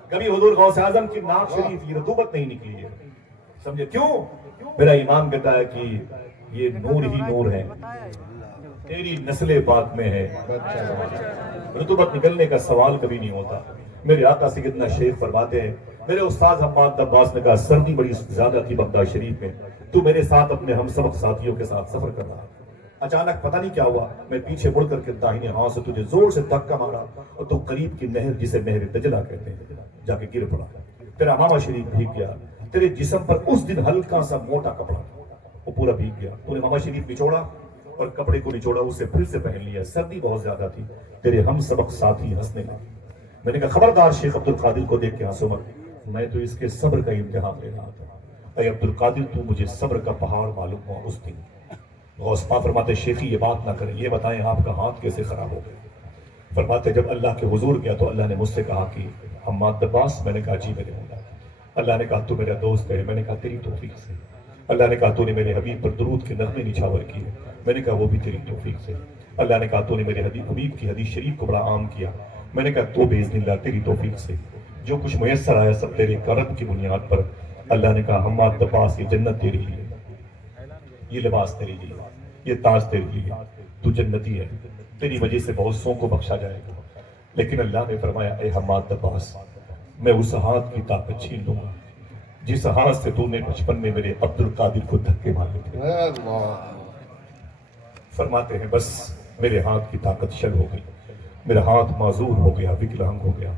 کبھی حضور غوث اعظم کی ناک شریف کی رطوبت نہیں نکلی ہے. سمجھے کیوں؟ میرا ایمان کہتا ہے کہ یہ نور ہی نور ہے, تیری نسل پاک میں ہے, رطوبت نکلنے کا سوال کبھی نہیں ہوتا. میرے آقا سیدنا شیخ فرماتے ہیں, میرے استاد حماد عباس نے کہا سردی بڑی زیادہ تھی بغداد شریف میں, تو میرے ساتھ اپنے ہم سبق ساتھیوں کے ساتھ سفر کر رہا. اچانک پتہ نہیں کیا ہوا, میں پیچھے مڑ کر کے داہنے ہاتھ سے تجھے زور سے دھکا مارا اور تو قریب کی نہر جسے نہر دجلہ کہتے ہیں جا کے گر پڑا. تیرا امامہ شریف بھیگ گیا, تیرے جسم پر اس دن ہلکا سا موٹا کپڑا وہ پورا بھیگ گیا. تو نے امامہ شریف نچوڑا اور کپڑے کو نچوڑا, اسے پھر سے پہن لیا. سردی بہت زیادہ تھی. تیرے ہم سبق ساتھی ہنسنے لگے. میں نے کہا خبردار شیخ عبد القادر کو دیکھ کے ہنسو مت, میں تو اس کے صبر کا امتحان لے رہا تھا. اے عبد القادر تو مجھے صبر کا پہاڑ معلوم ہوا اس دن. غوث پاک فرماتے شیخی یہ بات نہ کریں, یہ بتائیں آپ کا ہاتھ کیسے خراب ہو گیا؟ فرماتے جب اللہ کے حضور گیا تو اللہ نے مجھ سے کہا کہ حماد عباس. میں نے کہا جی میرے مولا. اللہ نے کہا تو میرا دوست ہے. میں نے کہا تیری توفیق سے. اللہ نے کہا تو نے میرے حبیب پر درود کے نغمے نچھاور کیے. میں نے کہا وہ بھی تیری توفیق سے. اللہ نے کہا تو نے میرے حبیب کی حدیث شریف کو بڑا عام کیا. میں نے کہا تو باذن اللہ تیری توفیق سے. جو کچھ میسر آیا سب تیرے کرم کی بنیاد پر. اللہ نے کہا حماد عباس یہ جنت تیرے لیے, یہ لباس تیرے لیے, یہ تاج تیرے لیے, تو جنتی ہے, تیری وجہ سے بہت سو کو بخشا جائے گا. لیکن اللہ نے فرمایا اے حماد عباس میں اس ہاتھ کی طاقت چھین لوں گا جس ہاتھ سے تو نے بچپن میں میرے عبد القادر کو دھکے مارے تھے. فرماتے ہیں بس میرے ہاتھ کی طاقت شل ہو گئی, میرا ہاتھ معذور ہو گیا, وکلانگ ہو گیا.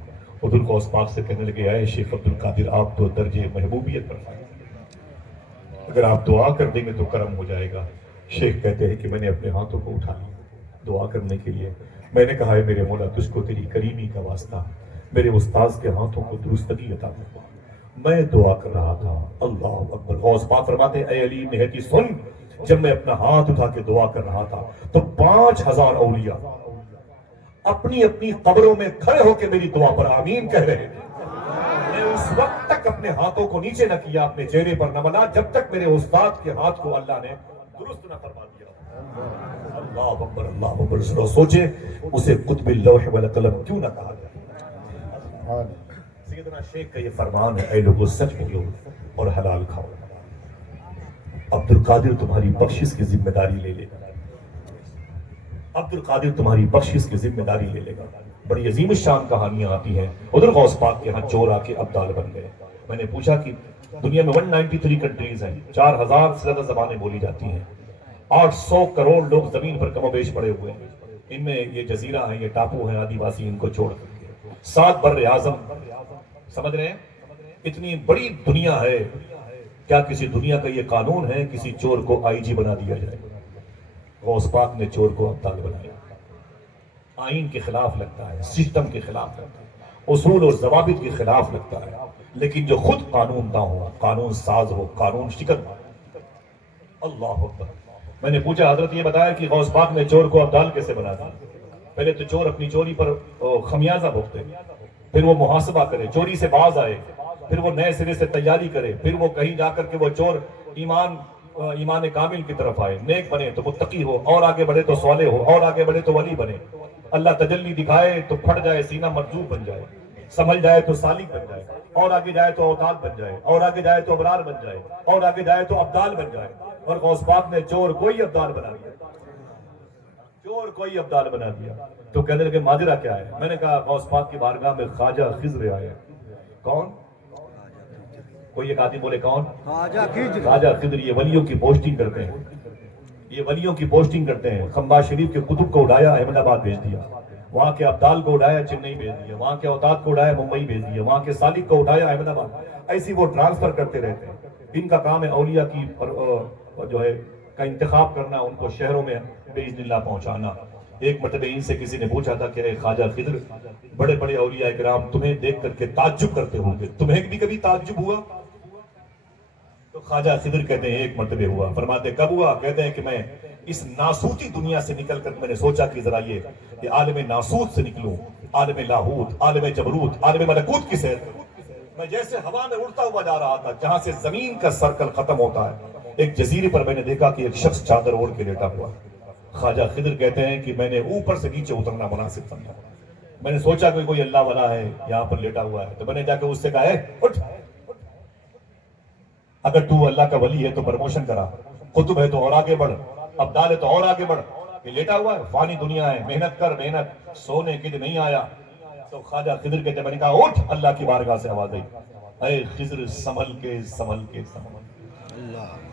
حضور غوث پاک سے کہنے لگے اے شیخ عبد القادر آپ تو درجے محبوبیت پر فائز, اگر آپ دعا کر دیں گے تو کرم ہو جائے گا. شیخ کہتے ہیں کہ میں نے اپنے ہاتھوں کو اٹھا لیا دعا کرنے کے لیے. میں نے کہا ہے میرے مولا تجھ کو تیری کریمی کا واسطہ میرے استاذ کے ہاتھوں کو درستگی عطا فرما. میں دعا کر رہا تھا. اللہ اکبر. غوث پاک فرماتے ہیں اے علی نہتی سن, جب میں اپنا ہاتھ اٹھا کے دعا کر رہا تھا تو 5000 اولیاء اپنی اپنی قبروں میں کھڑے ہو کے میری دعا پر آمین کہہ رہے تھے. میں اس وقت تک اپنے ہاتھوں کو نیچے نہ کیا, اپنے چہرے پر نہ ملا جب تک میرے استاد کے ہاتھ کو اللہ نے درست نہ فرما دیا. اللہ اکبر اللہ اکبر. ذرا سوچے اسے قطب اللوح والقلم کیوں نہ کہا گیا. سیدنا شیخ کا یہ فرمان ہے اے لوگوں سچ بولو اور حلال کھاؤ. عبد القادر تمہاری بخشش کی ذمہ داری لے لے گا. عبد القادر تمہاری بخشش کی ذمہ داری لے لے گا. بڑی عظیم الشان کہانیاں آتی ہیں. حضور غوث پاک کے ہاں چور آ کے ابدال بن گئے. میں نے پوچھا کہ دنیا میں 193 کنٹریز ہیں, 4000 سے زیادہ زبانیں بولی جاتی ہیں, 800 کروڑ لوگ زمین پر کم و بیش پڑے ہوئے ہیں. ان میں یہ جزیرہ ہیں, یہ ٹاپو ہیں آدی واسی, ان کو چھوڑ کر کے 7 بر اعظم. سمجھ رہے ہیں اتنی بڑی دنیا ہے. کیا کسی دنیا کا یہ قانون ہے کسی چور کو آئی جی بنا دیا جائے؟ غوث پاک نے چور کو ابدال بنایا. آئین کے خلاف لگتا ہے, سسٹم کے خلاف لگتا ہے. اصول اور ضوابط کے خلاف لگتا ہے، لیکن جو خود قانون داں ہو، قانون ساز ہو، قانون شکن ہو، اللہ اکبر۔ میں نے پوچھا حضرت یہ بتایا کہ غوث پاک نے چور کو ابدال کیسے بنا دیا؟ پہلے تو چور اپنی چوری پر خمیازہ بھگتے، پھر وہ محاسبہ کرے، چوری سے باز آئے، پھر وہ نئے سرے سے تیاری کرے، پھر وہ کہیں جا کر کے وہ چور ایمان کامل کی طرف آئے، نیک بنے تو متقی ہو، اور آگے بڑھے تو صالح ہو، اور آگے بڑھے تو ولی بنے، اللہ تجلی دکھائے تو پھٹ جائے سینہ مرجوب بن جائے، سمجھ جائے تو سالک بن جائے، اور آگے جائے تو اوتاد بن جائے، اور آگے جائے تو ابرار بن جائے، اور آگے جائے تو ابدال بن جائے۔ اور غوث پاک نے چور کوئی ابدال بنا دیا، چور کوئی ابدال بنا دیا۔ تو کہنے لگے ماجرا کیا ہے؟ میں نے کہا غوث پاک کی بارگاہ میں خواجہ خضر آئے۔ کون؟ کوئی ایک آدمی بولے کون؟ خواجہ خضر۔ یہ ولیوں کی پوسٹنگ کرتے ہیں، یہ ولیوں کی پوسٹنگ کرتے ہیں۔ خمبا شریف کے کتب کو اڑایا احمد آباد بھیج دیا، وہاں کے ابدال کو اڑایا چنئی بھیج دیا، وہاں کے اوتاد کو اڑایا ممبئی بھیج دیا، وہاں کے سالک کو اٹھایا احمد آباد۔ ایسی وہ ٹرانسفر کرتے رہتے ہیں۔ ان کا کام ہے اولیاء کی جو ہے کا انتخاب کرنا، ان کو شہروں میں باذن اللہ پہنچانا۔ ایک مرتبہ ان سے کسی نے پوچھا تھا کہ اے خواجہ خضر، بڑے بڑے اولیاء کرام تمہیں دیکھ کر کے تعجب کرتے ہوں گے، تمہیں بھی کبھی تعجب ہوا؟ تو خواجہ خضر کہتے ہیں ایک مرتبہ ہوا۔ فرماتے کب ہوا؟ کہتے ہیں کہ میں اس ناسوتی دنیا سے نکل کر میں نے سوچا کہ ذرا یہ عالم ناسوت سے نکلوں، عالم لاہوت، عالم جبروت، عالم ملکوت کی سیر کروں۔ میں جیسے ہوا میں اڑتا ہوا جا رہا تھا، جہاں سے زمین کا سرکل ختم ہوتا ہے، ایک جزیرے پر میں نے دیکھا کہ ایک شخص چادر اوڑھ کے لیٹا ہوا۔ خواجہ خضر کہتے ہیں کہ میں نے اوپر سے نیچے اترنا مناسب سمجھا، میں نے سوچا کہ کوئی اللہ والا ہے یہاں پر لیٹا ہوا ہے، تو میں نے جا کے اس سے کہا ہے اٹھ، اگر تو اللہ کا ولی ہے تو پرموشن کرا، قطب ہے تو اور آگے بڑھ، ابدال ہے تو اور آگے بڑھ، یہ لیٹا ہوا ہے، فانی دنیا ہے، محنت کر، محنت سونے کے لیے نہیں آیا۔ تو خواجہ خضر کہتے ہیں میں نے کہا اٹھ، اللہ کی بارگاہ سے آواز آئی، اے خضر سنبھل کے سنبھل کے سنبھل۔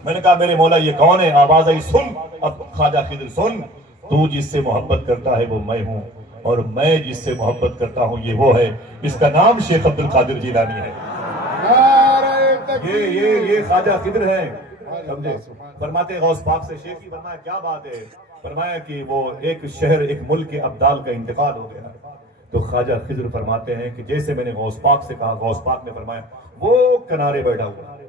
میں نے کہا میرے مولا یہ کون ہے؟ آواز آئی سن، اب خواجہ خضر سن، تو جس سے محبت کرتا ہے وہ میں ہوں، اور میں جس سے محبت کرتا ہوں یہ وہ ہے، اس کا نام شیخ عبد القادر جیلانی ہے۔ یہ خواجہ خضر ہے، سمجھے؟ فرماتے غوث پاک سے شیخی، فرمایا کیا بات ہے؟ فرمایا کہ وہ ایک شہر ایک ملک کے ابدال کا انتقال ہو گیا۔ تو خواجہ خضر فرماتے ہیں کہ جیسے میں نے غوث پاک سے کہا، غوث پاک نے فرمایا وہ کنارے بیٹھا ہوا ہے،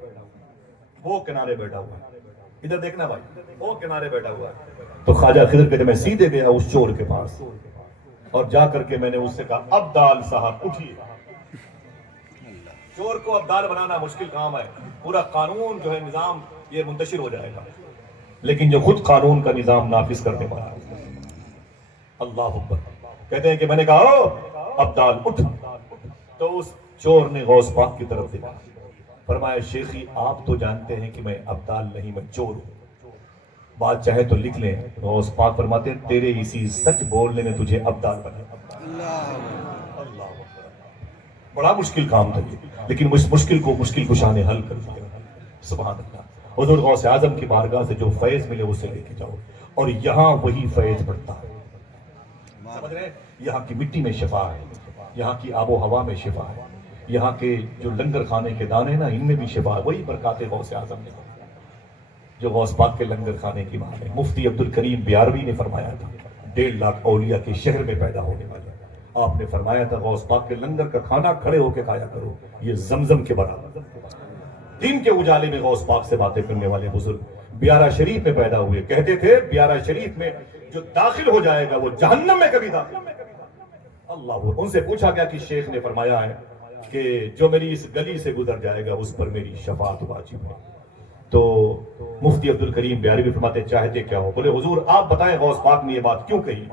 وہ کنارے بیٹھا ہوا ہے، ادھر دیکھنا بھائی، وہ کنارے بیٹھا ہوا ہے۔ تو خواجہ خضر کہتے میں سیدھے گیا اس چور کے پاس، اور جا کر کے میں نے اس سے کہا ابدال صاحب اٹھیے۔ چور کو ابدال بنانا مشکل کام ہے، پورا قانون جو ہے نظام یہ منتشر ہو جائے گا، لیکن جو خود قانون کا نظام نافذ کرنے والا ہے، اللہ اکبر۔ کہتے ہیں کہ میں نے کہا ابدال اٹھ، تو اس چور نے غوث پاک کی طرف دیکھا، فرمایا شیخی آپ تو جانتے ہیں کہ میں ابدال نہیں، میں چور ہوں، بات چاہے تو لکھ لیں۔ غوث پاک فرماتے ہیں تیرے اسی سچ بولنے نے تجھے ابدال بنا۔ اللہ بڑا مشکل کام تھا یہ، لیکن اس مشکل کو مشکل کشا نے حل کر دیا، سبحان اللہ۔ حضور غوث اعظم کی بارگاہ سے جو فیض ملے اسے لے کے جاؤ، اور یہاں وہی فیض بڑھتا ہے، سمجھ رہے؟ یہاں کی مٹی میں شفا ہے، یہاں کی آب و ہوا میں شفا ہے، یہاں کے جو لنگر کھانے کے دانے نا ان میں بھی شفا ہے، وہی برکات غوث اعظم نے جو غوث پاک کے لنگر کھانے کی بات ہے۔ مفتی عبد الکریم بیاروی نے فرمایا تھا 1.5 لاکھ اولیاء کے شہر میں پیدا ہونے والے، آپ نے فرمایا تھا غوث پاک کے لنگر کا کھانا کھڑے ہو کے کھایا کرو، یہ زمزم کے برابر۔ دن کے اجالے میں غوث پاک سے باتیں کرنے والے بزرگ بیارہ شریف میں پیدا ہوئے، کہتے تھے بیارہ شریف میں جو داخل ہو جائے گا وہ جہنم میں کبھی داخل نہیں۔ اللہ، ان سے پوچھا گیا کہ شیخ نے فرمایا ہے کہ جو میری اس گلی سے گزر جائے گا اس پر میری شفاعت واجب ہے۔ تو مفتی عبد الکریم بیاروی فرماتے چاہتے کیا ہو؟ بولے حضور آپ بتائیں غوث پاک نے یہ بات کیوں کہی؟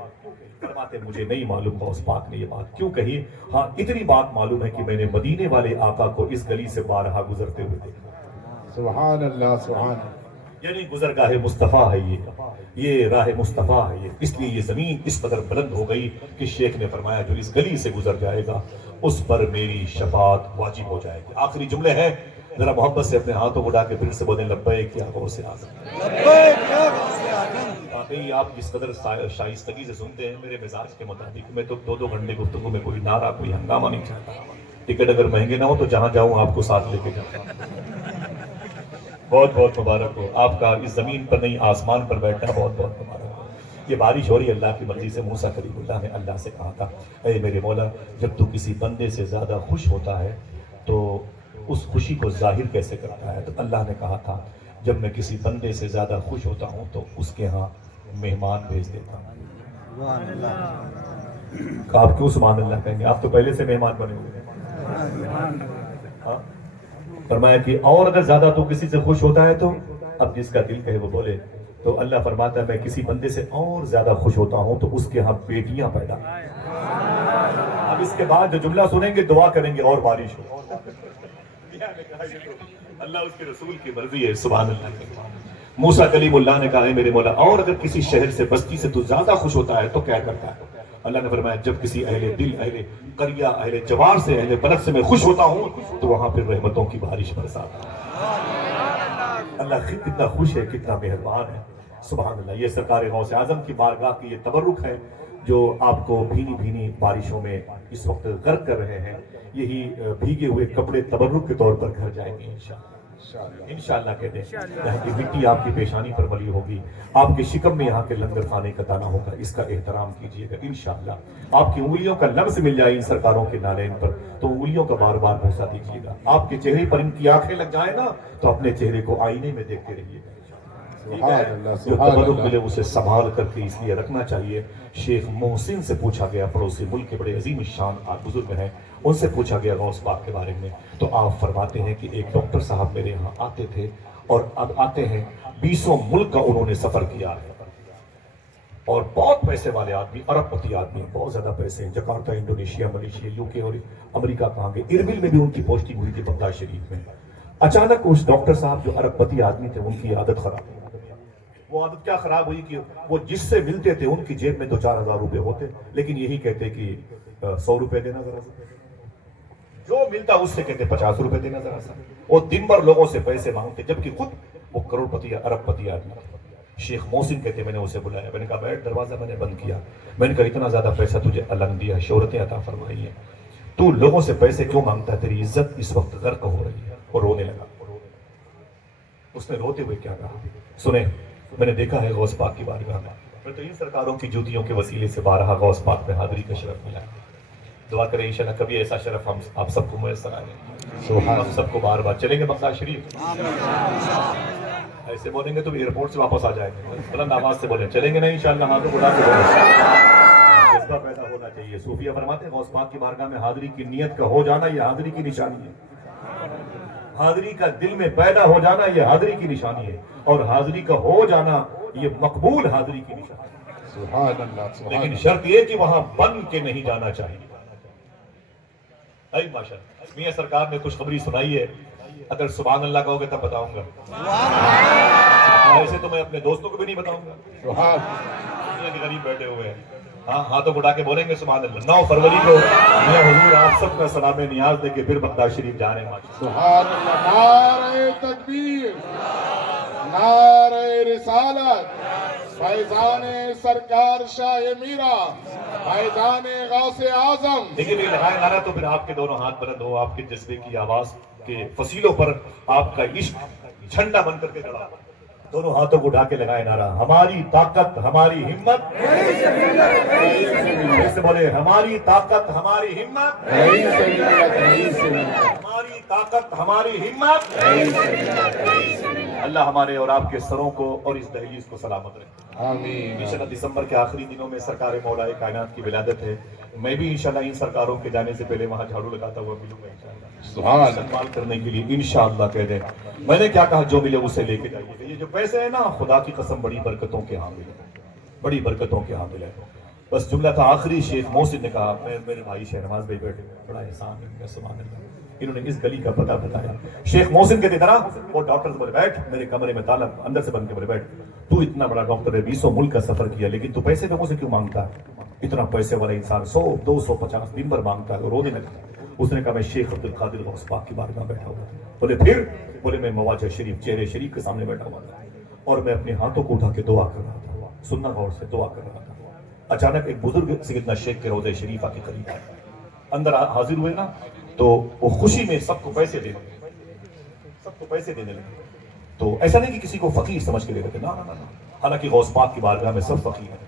فرماتے مجھے نہیں معلوم غوث پاک نے یہ بات کیوں کہی، ہاں اتنی بات معلوم ہے کہ میں نے مدینے والے آقا کو اس گلی سے بارہا گزرتے ہوئے دیکھا۔ سبحان اللہ سبحان اللہ۔ یعنی گزرگاہ مصطفیٰ ہے یہ راہ مصطفیٰ ہے یہ، اس لیے یہ زمین اس قدر بلند ہو گئی کہ شیخ نے فرمایا جو اس گلی سے گزر جائے گا اس پر میری شفاعت واجب ہو جائے گی۔ آخری جملے ہیں، ذرا محبت سے اپنے ہاتھوں اٹھا کے پھر سے بولیں لبیک یا غوث اعظم۔ واقعی آپ جس قدر شائستگی سے سنتے ہیں میرے مزاج کے مطابق میں تو 2 گھنٹے گفتگو میں کوئی نعرہ کوئی ہنگامہ نہیں چاہتا، ٹکٹ اگر مہنگے نہ ہو تو جہاں جاؤں آپ کو ساتھ لے کے جاتا۔ بہت بہت مبارک ہو آپ کا، اس زمین پر نہیں آسمان پر بیٹھنا بہت بہت مبارک ہو۔ یہ بارش ہو رہی ہے اللہ کی مرضی سے. موسیٰ کلیم اللہ نے اللہ سے کہا تھا اے میرے مولا جب تو کسی بندے سے زیادہ خوش ہوتا ہے تو اس خوشی کو ظاہر کیسے کرتا ہے؟ تو اللہ نے کہا تھا جب میں کسی بندے سے زیادہ خوش ہوتا ہوں تو اس کے ہاں مہمان بھیج دیتا ہوں. آپ کیوں سبحان اللہ کہیں گے؟ آپ تو پہلے سے مہمان بنے ہوئے ہیں. فرمایا کہ اور اگر زیادہ تو کسی سے خوش ہوتا ہے تو اب جس کا دل کہے وہ بولے. تو اللہ فرماتا ہے میں کسی بندے سے اور زیادہ خوش ہوتا ہوں تو اس کے ہاں بیٹیاں پیدا. اب اس کے بعد جو جملہ سنیں گے دعا کریں گے اور بارش ہو. اللہ اس کے رسول کی مرضی ہے. سبحان اللہ. موسیٰ کلیم اللہ نے کہا ہے میرے مولا اور اگر کسی شہر سے بستی سے تو زیادہ خوش ہوتا ہے تو کیا کرتا ہے؟ اللہ نے فرمایا جب کسی اہل دل اہل قریہ اہل جوار سے اہل بلد سے میں خوش ہوتا ہوں تو وہاں پھر رحمتوں کی بارش برساتا ہے. اللہ کتنا خوش ہے کتنا مہربان ہے. سبحان اللہ. یہ سرکار غوث اعظم کی بارگاہ کی یہ تبرک ہے جو آپ کو بھینی بھینی بارشوں میں اس وقت غرق کر رہے ہیں. یہی بھیگے ہوئے کپڑے تبرک کے طور پر گھر جائیں گے انشاءاللہ کہتے ہیں. یہاں کی مٹی آپ کی پیشانی پر ملی ہوگی. آپ کے شکم میں یہاں کے لنگر خانے کا دانہ ہوگا. اس کا احترام کیجئے گا انشاءاللہ. آپ کی انگلیوں کا لمس مل جائے ان سرکاروں کے نالین پر تو انگلیوں کا بار بار بوسہ دیجئے گا. آپ کے چہرے پر ان کی آنکھیں لگ جائیں نا تو اپنے چہرے کو آئینے میں دیکھتے رہیے گا. جو تبرک ملے اسے سنبھال کر کے اس لیے رکھنا چاہیے. شیخ محسن سے پوچھا گیا پڑوسی ملک کے بڑے عظیم الشان بزرگ ہیں ان سے پوچھا گیا غوث پاک کے بارے میں تو آپ فرماتے ہیں کہ ایک ڈاکٹر صاحب میرے یہاں آتے تھے اور اب آتے ہیں 20 ملک کا انہوں نے سفر کیا ہے اور بہت پیسے والے آدمی ارب پتی آدمی بہت زیادہ پیسے ہیں. جکارتا انڈونیشیا ملیشیا UK اور امریکہ کہاں گئے. اربل میں بھی ان کی پوسٹنگ ہوئی تھی بغداد شریف میں. اچانک اس ڈاکٹر صاحب جو ارب پتی آدمی تھے ان کی عادت خراب ہوئی. وہ عادت کیا خراب ہوئی کہ وہ جس سے ملتے تھے ان کی جیب میں 2-4 ہزار روپے ہوتے لیکن یہی کہتے کہ 100 روپے دینا ذرا سا. جو ملتا اس سے کہتے 50 روپے دینا ذرا سا. وہ دن بھر لوگوں سے پیسے مانگتے جبکہ خود وہ کروڑ پتی ارب پتی آدمی. شیخ محسن کہتے میں نے اسے بلایا. میں نے کہا بیٹھ. دروازہ میں نے بند کیا. میں نے کہا اتنا زیادہ پیسہ تجھے اللہ نے دیا شہرتیں عطا فرمائی ہیں تو لوگوں سے پیسے کیوں مانگتا ہے؟ تیری عزت اس وقت غرق ہو رہی ہے. اور رونے لگا. اس نے روتے ہوئے کیا کہا سنیں. میں نے دیکھا ہے غوث پاک کی بارگاہ میں پھر تو ان سرکاروں کی جوتیوں کے وسیلے سے بارہا غوث پاک میں حاضری کا شرف ملا. دعا کریں انشاءاللہ کبھی ایسا شرف ہم آپ سب کو میسر آئے. ہم سب کو بار بار چلیں گے بغداد شریف. ایسے بولیں گے تو ایئرپورٹ سے واپس آ جائیں گے. بلند آواز سے بولیں. چلیں گے نہیں انشاءاللہ ہاتھوں اٹھا کے بولیں. جذبہ پیدا ہونا چاہیے. صوفیہ فرماتے ہیں غوث پاک کی بارگاہ میں حاضری کی نیت کا ہو جانا یہ حاضری کی نشانی ہے. حاضری کا دل میں پیدا ہو جانا یہ حاضری کی نشانی ہے اور حاضری کا ہو جانا یہ مقبول حاضری کی نشانی ہے. سبحان اللہ. لیکن شرط یہ کہ وہاں بن کے نہیں جانا چاہیے. اے ماشاءاللہ میاں سرکار نے خوشخبری سنائی ہے. اگر سبحان اللہ کہو گے تب بتاؤں گا. ایسے تو میں اپنے دوستوں کو بھی نہیں بتاؤں گا. دنیا کے غریب بیٹھے ہوئے ہیں. ہاں ہاتھوں اٹھا کے بولیں گے سبحان اللہ. 9 فروری کو میاں حضور آپ سب کا سلام نیاز دے کے پھر بغداد شریف جا رہے ہیں. سبحان اللہ. نعرہ تکبیر نعرہ رسالت فیضان سرکار شاہ میرا فیضان غوث اعظم. لیکن یہ لگائے نعرہ تو پھر آپ کے دونوں ہاتھ بلند ہو. آپ کے جذبے کی آواز کے فصیلوں پر آپ کا عشق جھنڈا بن کر کے کھڑا. دونوں ہاتھوں کو اٹھا کے لگائے نعرہ ہماری طاقت ہماری ہمت. سے بولے ہماری طاقت ہماری ہمت. ہماری طاقت ہماری ہمت. اللہ ہمارے اور آپ کے سروں کو اور اس دہلیز کو سلامت رکھے. آمین. انشاءاللہ دسمبر کے آخری دنوں میں سرکار مولا کائنات کی ولادت ہے. میں بھی انشاءاللہ ان سرکاروں کے جانے سے پہلے وہاں جھاڑو لگاتا ہوا ملوں گا انشاءاللہ. استقبال کرنے کے لیے انشاءاللہ کہہ دیں. میں نے کیا کہا جو ملے اسے لے کے جائیے. یہ جو پیسے ہیں نا خدا کی قسم بڑی برکتوں کے حامل ہے. بڑی برکتوں کے حامل ہے. بس جملہ تھا آخری. شیخ محسن نے کہا میرے بھائی شہنواز بھائی بیٹھے بڑا احسان ہے. سبحان اللہ. انہوں نے اس گلی کا پتہ بتایا. شیخ محسن کہتے طرح وہ ڈاکٹر بولے بیٹھ. میرے کمرے میں تالا اندر سے بند کے بولے بیٹھ. تو اتنا بڑا ڈاکٹر ہے 20 ملک کا سفر کیا لیکن تو پیسے لوگوں سے کیوں مانگتا ہے؟ اتنا پیسے والا انسان 100 200 50 دن بھر مانگتا ہے. رونے لگتا. اس نے کہا میں شیخ عبد القادر غوث پاک کی بارگاہ بیٹھا ہوا. بولے پھر؟ بولے میں مواجہ شریف چہرے شریف کے سامنے بیٹھا ہوا تھا اور میں اپنے ہاتھوں کو اٹھا کے دعا کر رہا تھا. سننا غور سے. دعا کر رہا تھا. اچانک ایک بزرگ سیدنا شیخ کے روضہ شریف کے قریب آئے. اندر حاضر ہوئے نا تو وہ خوشی میں سب کو پیسے دینے لگے. سب کو پیسے دینے لگے. تو ایسا نہیں کہ کسی کو فقیر سمجھ کے لے رہے تھے. نا حالانکہ غوث پاک کی بارگاہ میں سب فقیر ہیں.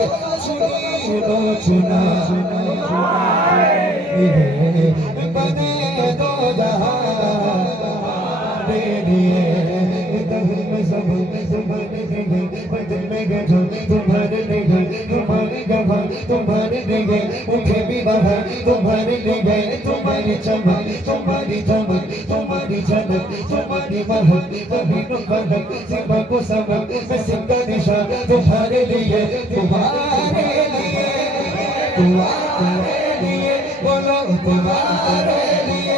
چنی دو چنا بنے دو جہاں دیے تمہارے گئے اٹھے بھی باہر تمہارے لے گئے تمہاری چمک تمہاری دھمک تمہاری جھلک تمہاری مہک کبھی نو بدک سبا کو سبق میں سکہ نشان تمہارے لیے تمہارے لیے تمہارے لیے بولو تمہارے لیے